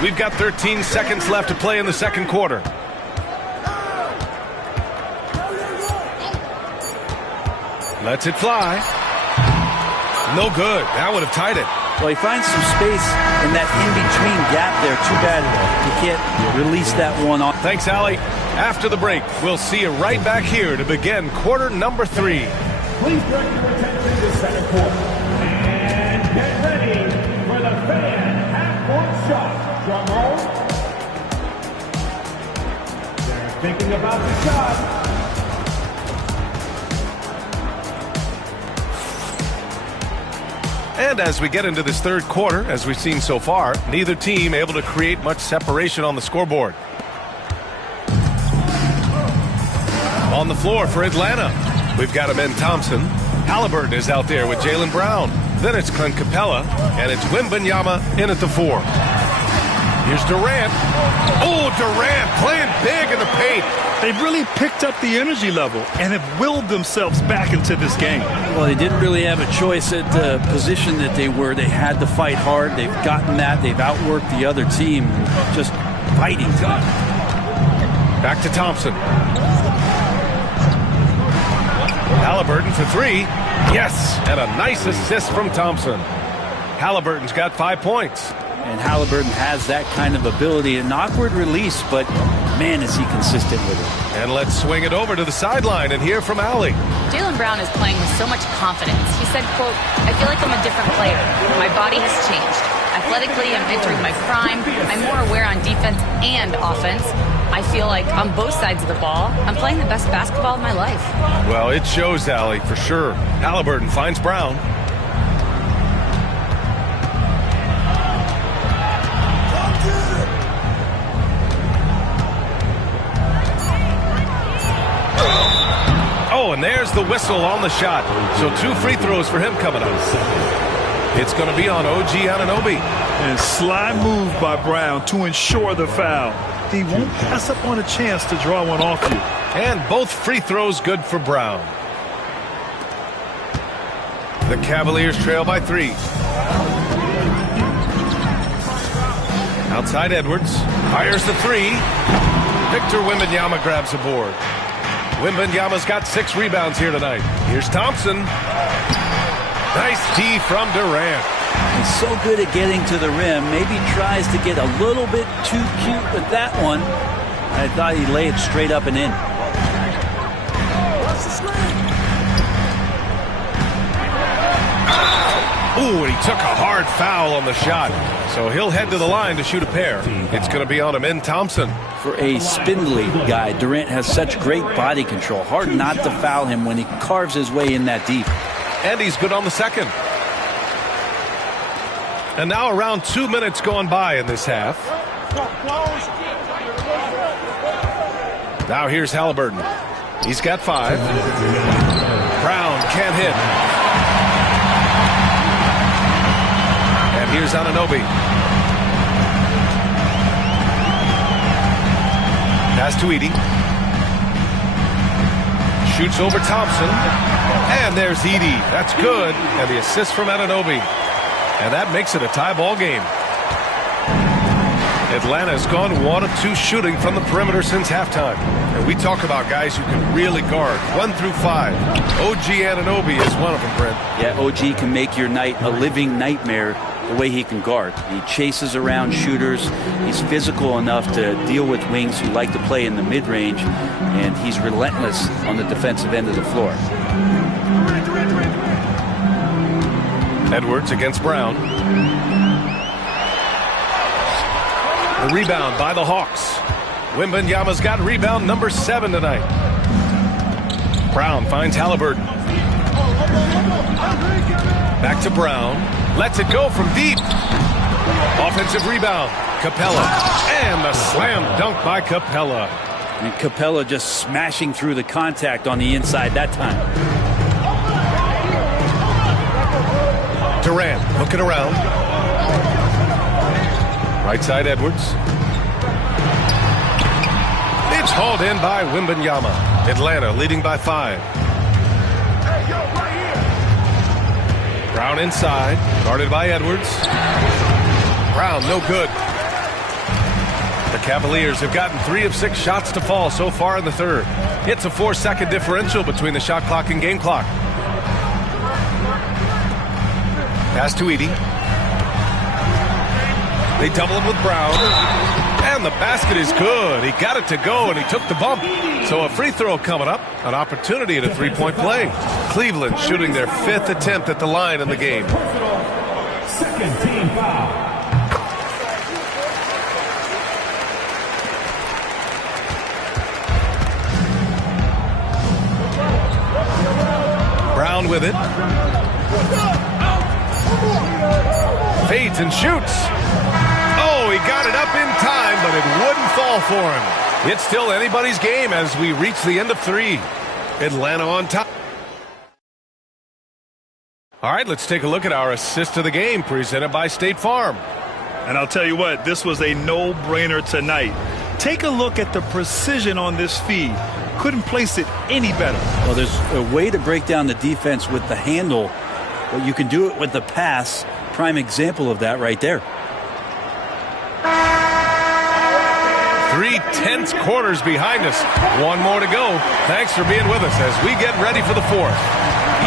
We've got 13 seconds left to play in the second quarter. Lets it fly. No good. That would have tied it. Well, he finds some space in that in-between gap there. Too bad he can't release that one off. Thanks, Allie. After the break, we'll see you right back here to begin quarter number 3. Please direct your attention to the second quarter. And get ready for the fan half-court shot. Drum roll. They're thinking about the shot. And as we get into this third quarter, as we've seen so far, neither team able to create much separation on the scoreboard. On the floor for Atlanta, we've got Amen Thompson. Halliburton is out there with Jaylen Brown. Then it's Clint Capella, and it's Wembanyama in at the 4. Here's Durant. Oh, Durant playing big in the paint. They've really picked up the energy level and have willed themselves back into this game. Well, they didn't really have a choice at the position that they were. They had to fight hard. They've gotten that. They've outworked the other team. Just fighting. Back to Thompson. Halliburton for 3. Yes, and a nice assist from Thompson. Halliburton's got 5 points. And Halliburton has that kind of ability. An awkward release, but man, is he consistent with it. And let's swing it over to the sideline and hear from Allie. Jaylen Brown is playing with so much confidence. He said, quote, "I feel like I'm a different player. My body has changed. Athletically, I'm entering my prime. I'm more aware on defense and offense. I feel like on both sides of the ball, I'm playing the best basketball of my life." Well, it shows, Allie, for sure. Halliburton finds Brown. Oh, and there's the whistle on the shot. So 2 free throws for him coming up. It's going to be on OG Anunoby. And sly move by Brown to ensure the foul. He won't pass up on a chance to draw one off you. And both free throws good for Brown. The Cavaliers trail by 3. Outside Edwards. Fires the 3. Victor Wembanyama grabs the board. Wembanyama's got 6 rebounds here tonight. Here's Thompson. Nice D from Durant. He's so good at getting to the rim. Maybe tries to get a little bit too cute with that one. I thought he'd lay it straight up and in. Ooh, and he took a hard foul on the shot. So he'll head to the line to shoot a pair. It's going to be on Amen Thompson. For a spindly guy, Durant has such great body control. Hard not to foul him when he carves his way in that deep. And he's good on the second. And now around 2 minutes going by in this half. Now here's Halliburton. He's got 5. Brown can't hit. And here's Anunoby. Pass to Edey. Shoots over Thompson. And there's Edey. That's good. And the assist from Anunoby. And that makes it a tie ball game. Atlanta has gone 1 of 2 shooting from the perimeter since halftime. And we talk about guys who can really guard 1 through 5. OG Anunoby is one of them, Brent. Yeah, OG can make your night a living nightmare the way he can guard. He chases around shooters. He's physical enough to deal with wings who like to play in the mid-range. And he's relentless on the defensive end of the floor. Edwards against Brown. The rebound by the Hawks. Wembanyama's got rebound number 7 tonight. Brown finds Haliburton. Back to Brown. Lets it go from deep. Offensive rebound. Capella. And the slam dunk by Capella. And Capella just smashing through the contact on the inside that time. Durant looking around. Right side Edwards. It's hauled in by Wembanyama. Atlanta leading by 5. Brown inside, guarded by Edwards. Brown no good. The Cavaliers have gotten 3 of 6 shots to fall so far in the third. It's a 4-second differential between the shot clock and game clock. Pass to Edey. They double him with Brown. And the basket is good. He got it to go, and he took the bump. So a free throw coming up. An opportunity at a 3-point play. Cleveland shooting their 5th attempt at the line in the game. Second team foul. Brown with it. Fades and shoots. Oh, he got it up in time, but it wouldn't fall for him. It's still anybody's game as we reach the end of 3. Atlanta on top. All right, let's take a look at our assist of the game presented by State Farm. And I'll tell you what, this was a no-brainer tonight. Take a look at the precision on this feed. Couldn't place it any better. Well, there's a way to break down the defense with the handle, but you can do it with the pass. Prime example of that right there. 3 tense quarters behind us. 1 more to go. Thanks for being with us as we get ready for the 4th.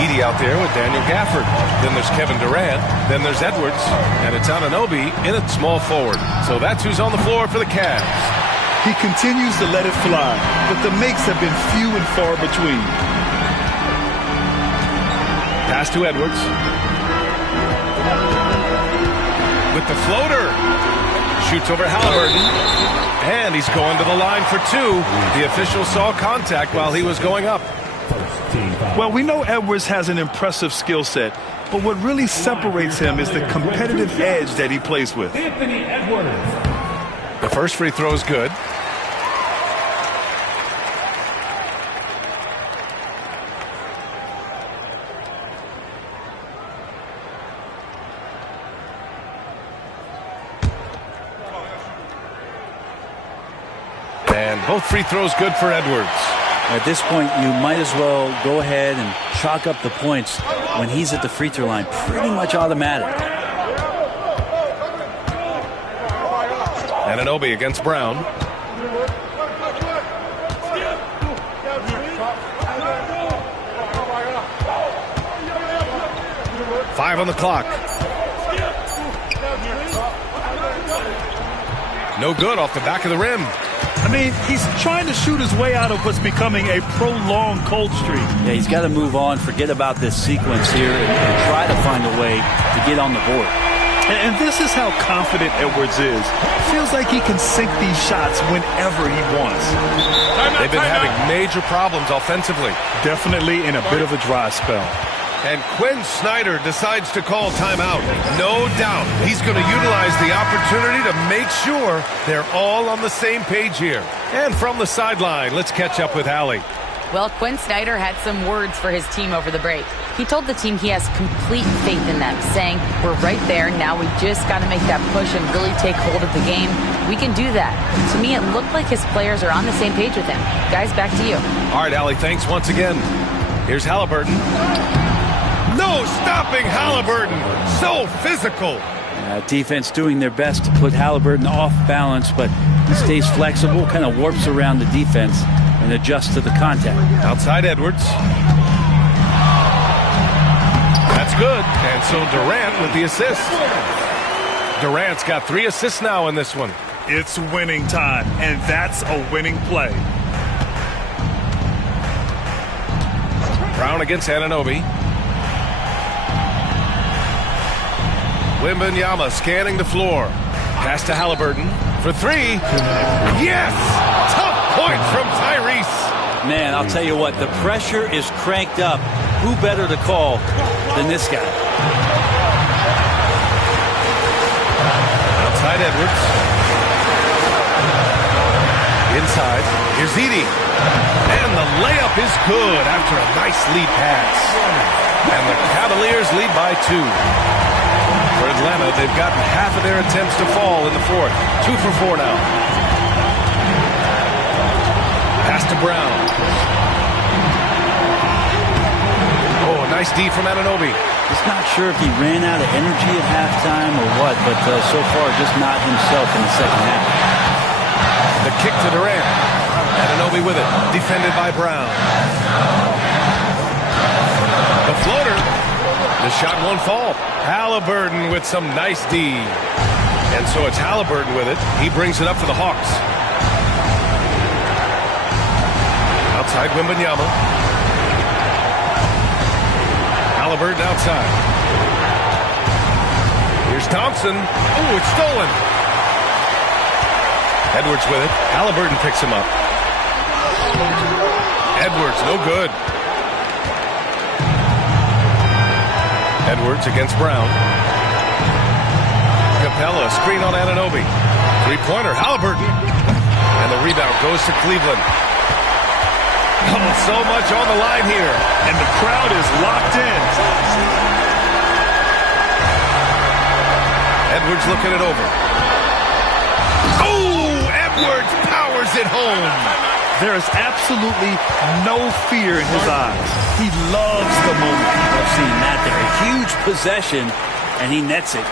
Edey out there with Daniel Gafford. Then there's Kevin Durant. Then there's Edwards. And it's Anunoby in at small forward. So that's who's on the floor for the Cavs. He continues to let it fly, but the makes have been few and far between. Pass to Edwards. With the floater. Shoots over Haliburton. And he's going to the line for 2. The official saw contact while he was going up. Well, we know Edwards has an impressive skill set, but what really separates him is the competitive edge that he plays with. Anthony Edwards. The first free throw is good. And both free throws good for Edwards. At this point, you might as well go ahead and chalk up the points when he's at the free throw line. Pretty much automatic. Anunoby against Brown. Five on the clock. No good off the back of the rim. I mean, he's trying to shoot his way out of what's becoming a prolonged cold streak. Yeah, he's got to move on, forget about this sequence here, and try to find a way to get on the board. And this is how confident Edwards is. Feels like he can sink these shots whenever he wants. They've been having major problems offensively. Definitely in a bit of a dry spell. And Quinn Snyder decides to call timeout. No doubt he's going to utilize the opportunity to make sure they're all on the same page here. And from the sideline, let's catch up with Allie. Well, Quinn Snyder had some words for his team over the break. He told the team he has complete faith in them, saying, we're right there, now we just got to make that push and really take hold of the game. We can do that. To me, it looked like his players are on the same page with him. Guys, back to you. All right, Allie, thanks once again. Here's Halliburton. No stopping Halliburton. So physical. Defense doing their best to put Halliburton off balance, but he stays flexible, kind of warps around the defense and adjusts to the contact. Outside Edwards. That's good. And so Durant with the assist. Durant's got 3 assists now in this one. It's winning time, and that's a winning play. Brown against Anunoby. Wembanyama scanning the floor. Pass to Halliburton for 3. Yes! Tough point from Tyrese. Man, I'll tell you what, the pressure is cranked up. Who better to call than this guy? Outside Edwards. Inside. Here's Edey. And the layup is good after a nice lead pass. And the Cavaliers lead by 2. For Atlanta, they've gotten half of their attempts to fall in the fourth. 2 for 4 now. Pass to Brown. Oh, nice D from Anunoby. Just not sure if he ran out of energy at halftime or what, but so far just not himself in the second half. The kick to Durant. Anunoby with it. Defended by Brown. The floater. The shot won't fall. Halliburton with some nice D. And so it's Halliburton with it. He brings it up for the Hawks. Outside Wembanyama. Halliburton outside. Here's Thompson. Oh, it's stolen. Edwards with it. Halliburton picks him up. Edwards, no good. Edwards against Brown. Capella, screen on Anunoby. 3-pointer, Halliburton. And the rebound goes to Cleveland. Oh, so much on the line here. And the crowd is locked in. Edwards looking it over. Oh, Edwards powers it home. There is absolutely no fear in his eyes. He loves the moment. I've seen that there. A huge possession, and he nets it.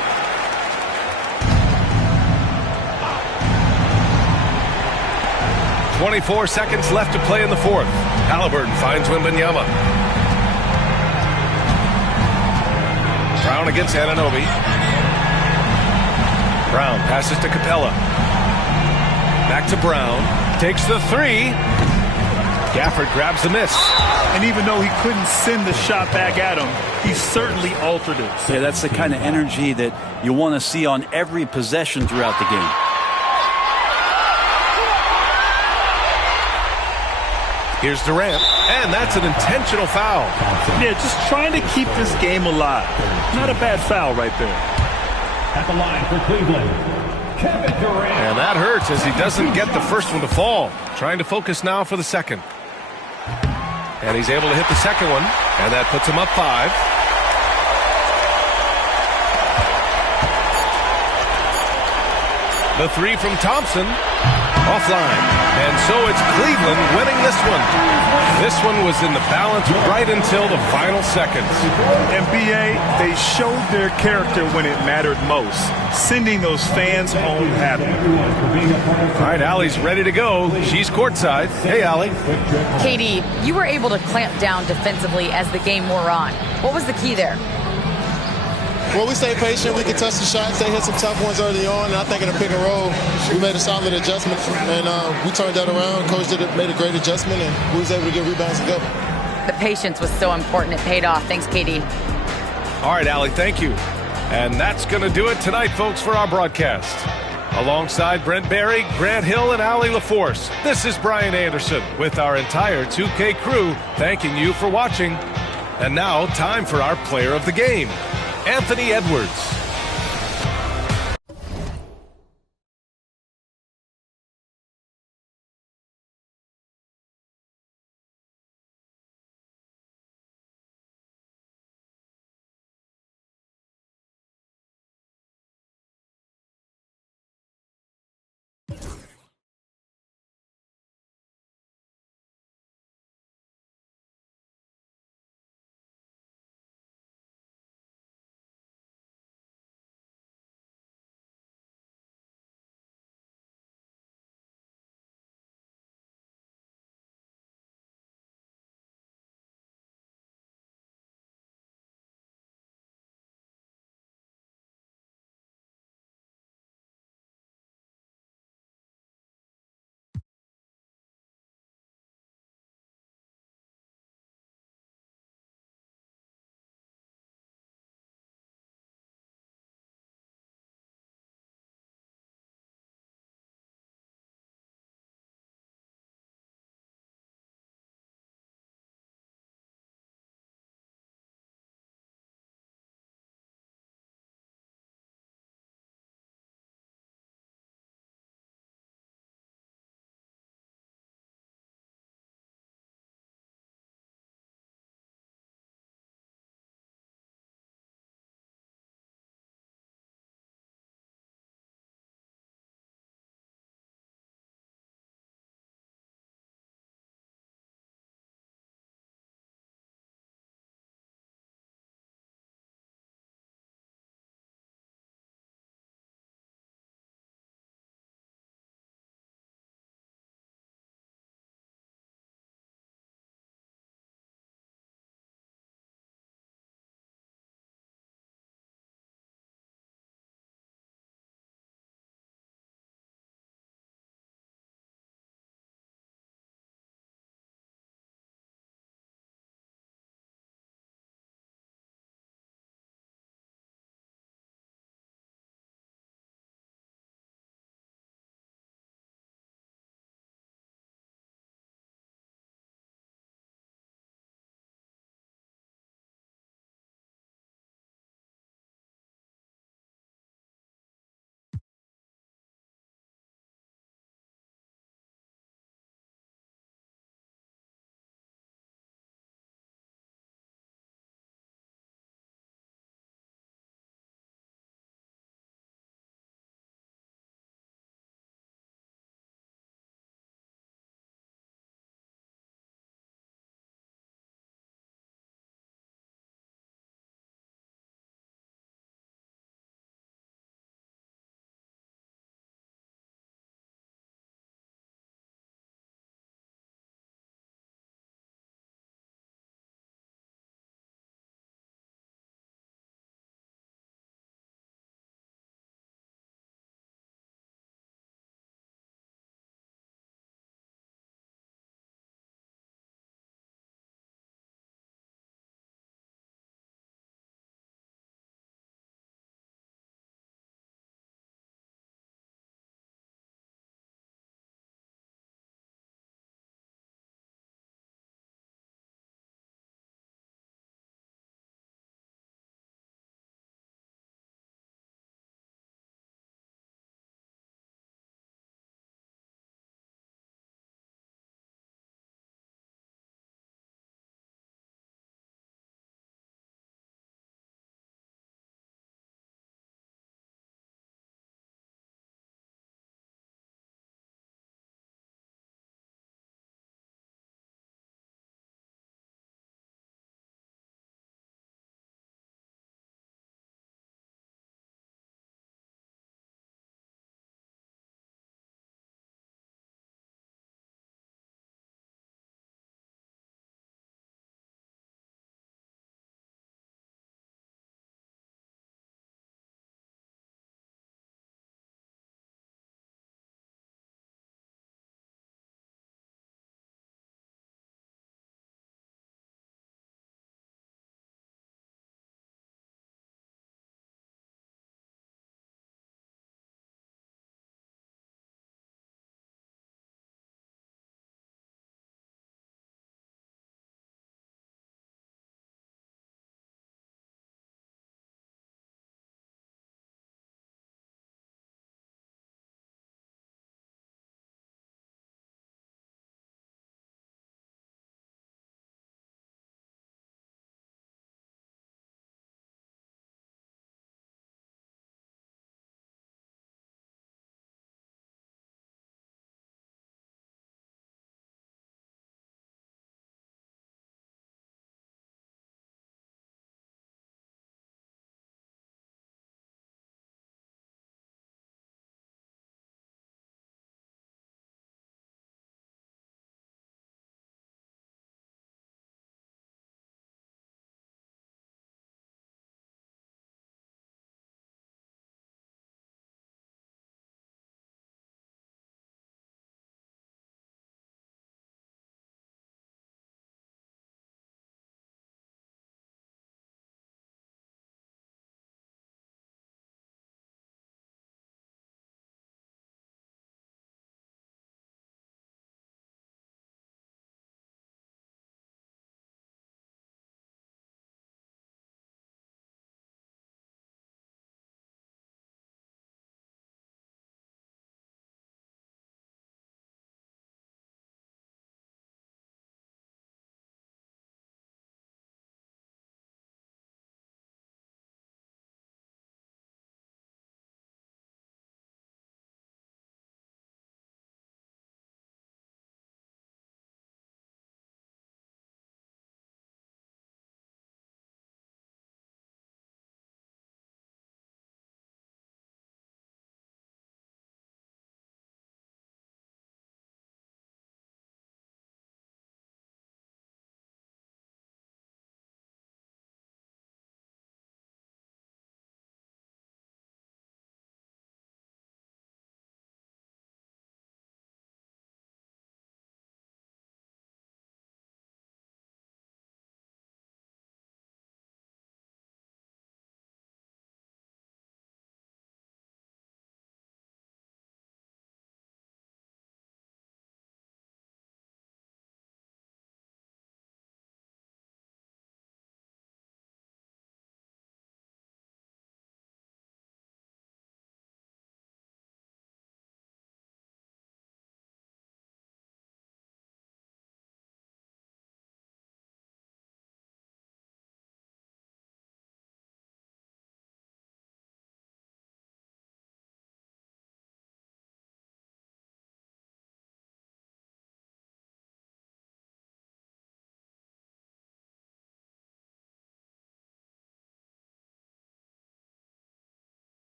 .24 seconds left to play in the fourth. Halliburton finds Wembanyama. Brown against Anunoby. Brown passes to Capella. Back to Brown. Takes the 3. Gafford grabs the miss. And even though he couldn't send the shot back at him, he certainly altered it. Yeah, that's the kind of energy that you want to see on every possession throughout the game. Here's Durant, and that's an intentional foul. Yeah, just trying to keep this game alive. Not a bad foul right there. At the line for Cleveland, Kevin Durant. And that hurts as he doesn't get the first one to fall. Trying to focus now for the second. And he's able to hit the second one, and that puts him up 5. The 3 from Thompson. Offline. And so it's Cleveland winning this one. This one was in the balance right until the final seconds. NBA, they showed their character when it mattered most, sending those fans home happy. All right, Allie's ready to go. She's courtside. Hey, Allie. KD, you were able to clamp down defensively as the game wore on. What was the key there? Well, we stayed patient. We could touch the shots. They hit some tough ones early on. And I think in a pick and roll, we made a solid adjustment. And we turned that around. Coach made a great adjustment, and we was able to get rebounds and go. The patience was so important. It paid off. Thanks, KD. All right, Allie, thank you. And that's going to do it tonight, folks, for our broadcast. Alongside Brent Barry, Grant Hill, and Allie LaForce, this is Brian Anderson with our entire 2K crew thanking you for watching. And now, time for our player of the game, Anthony Edwards.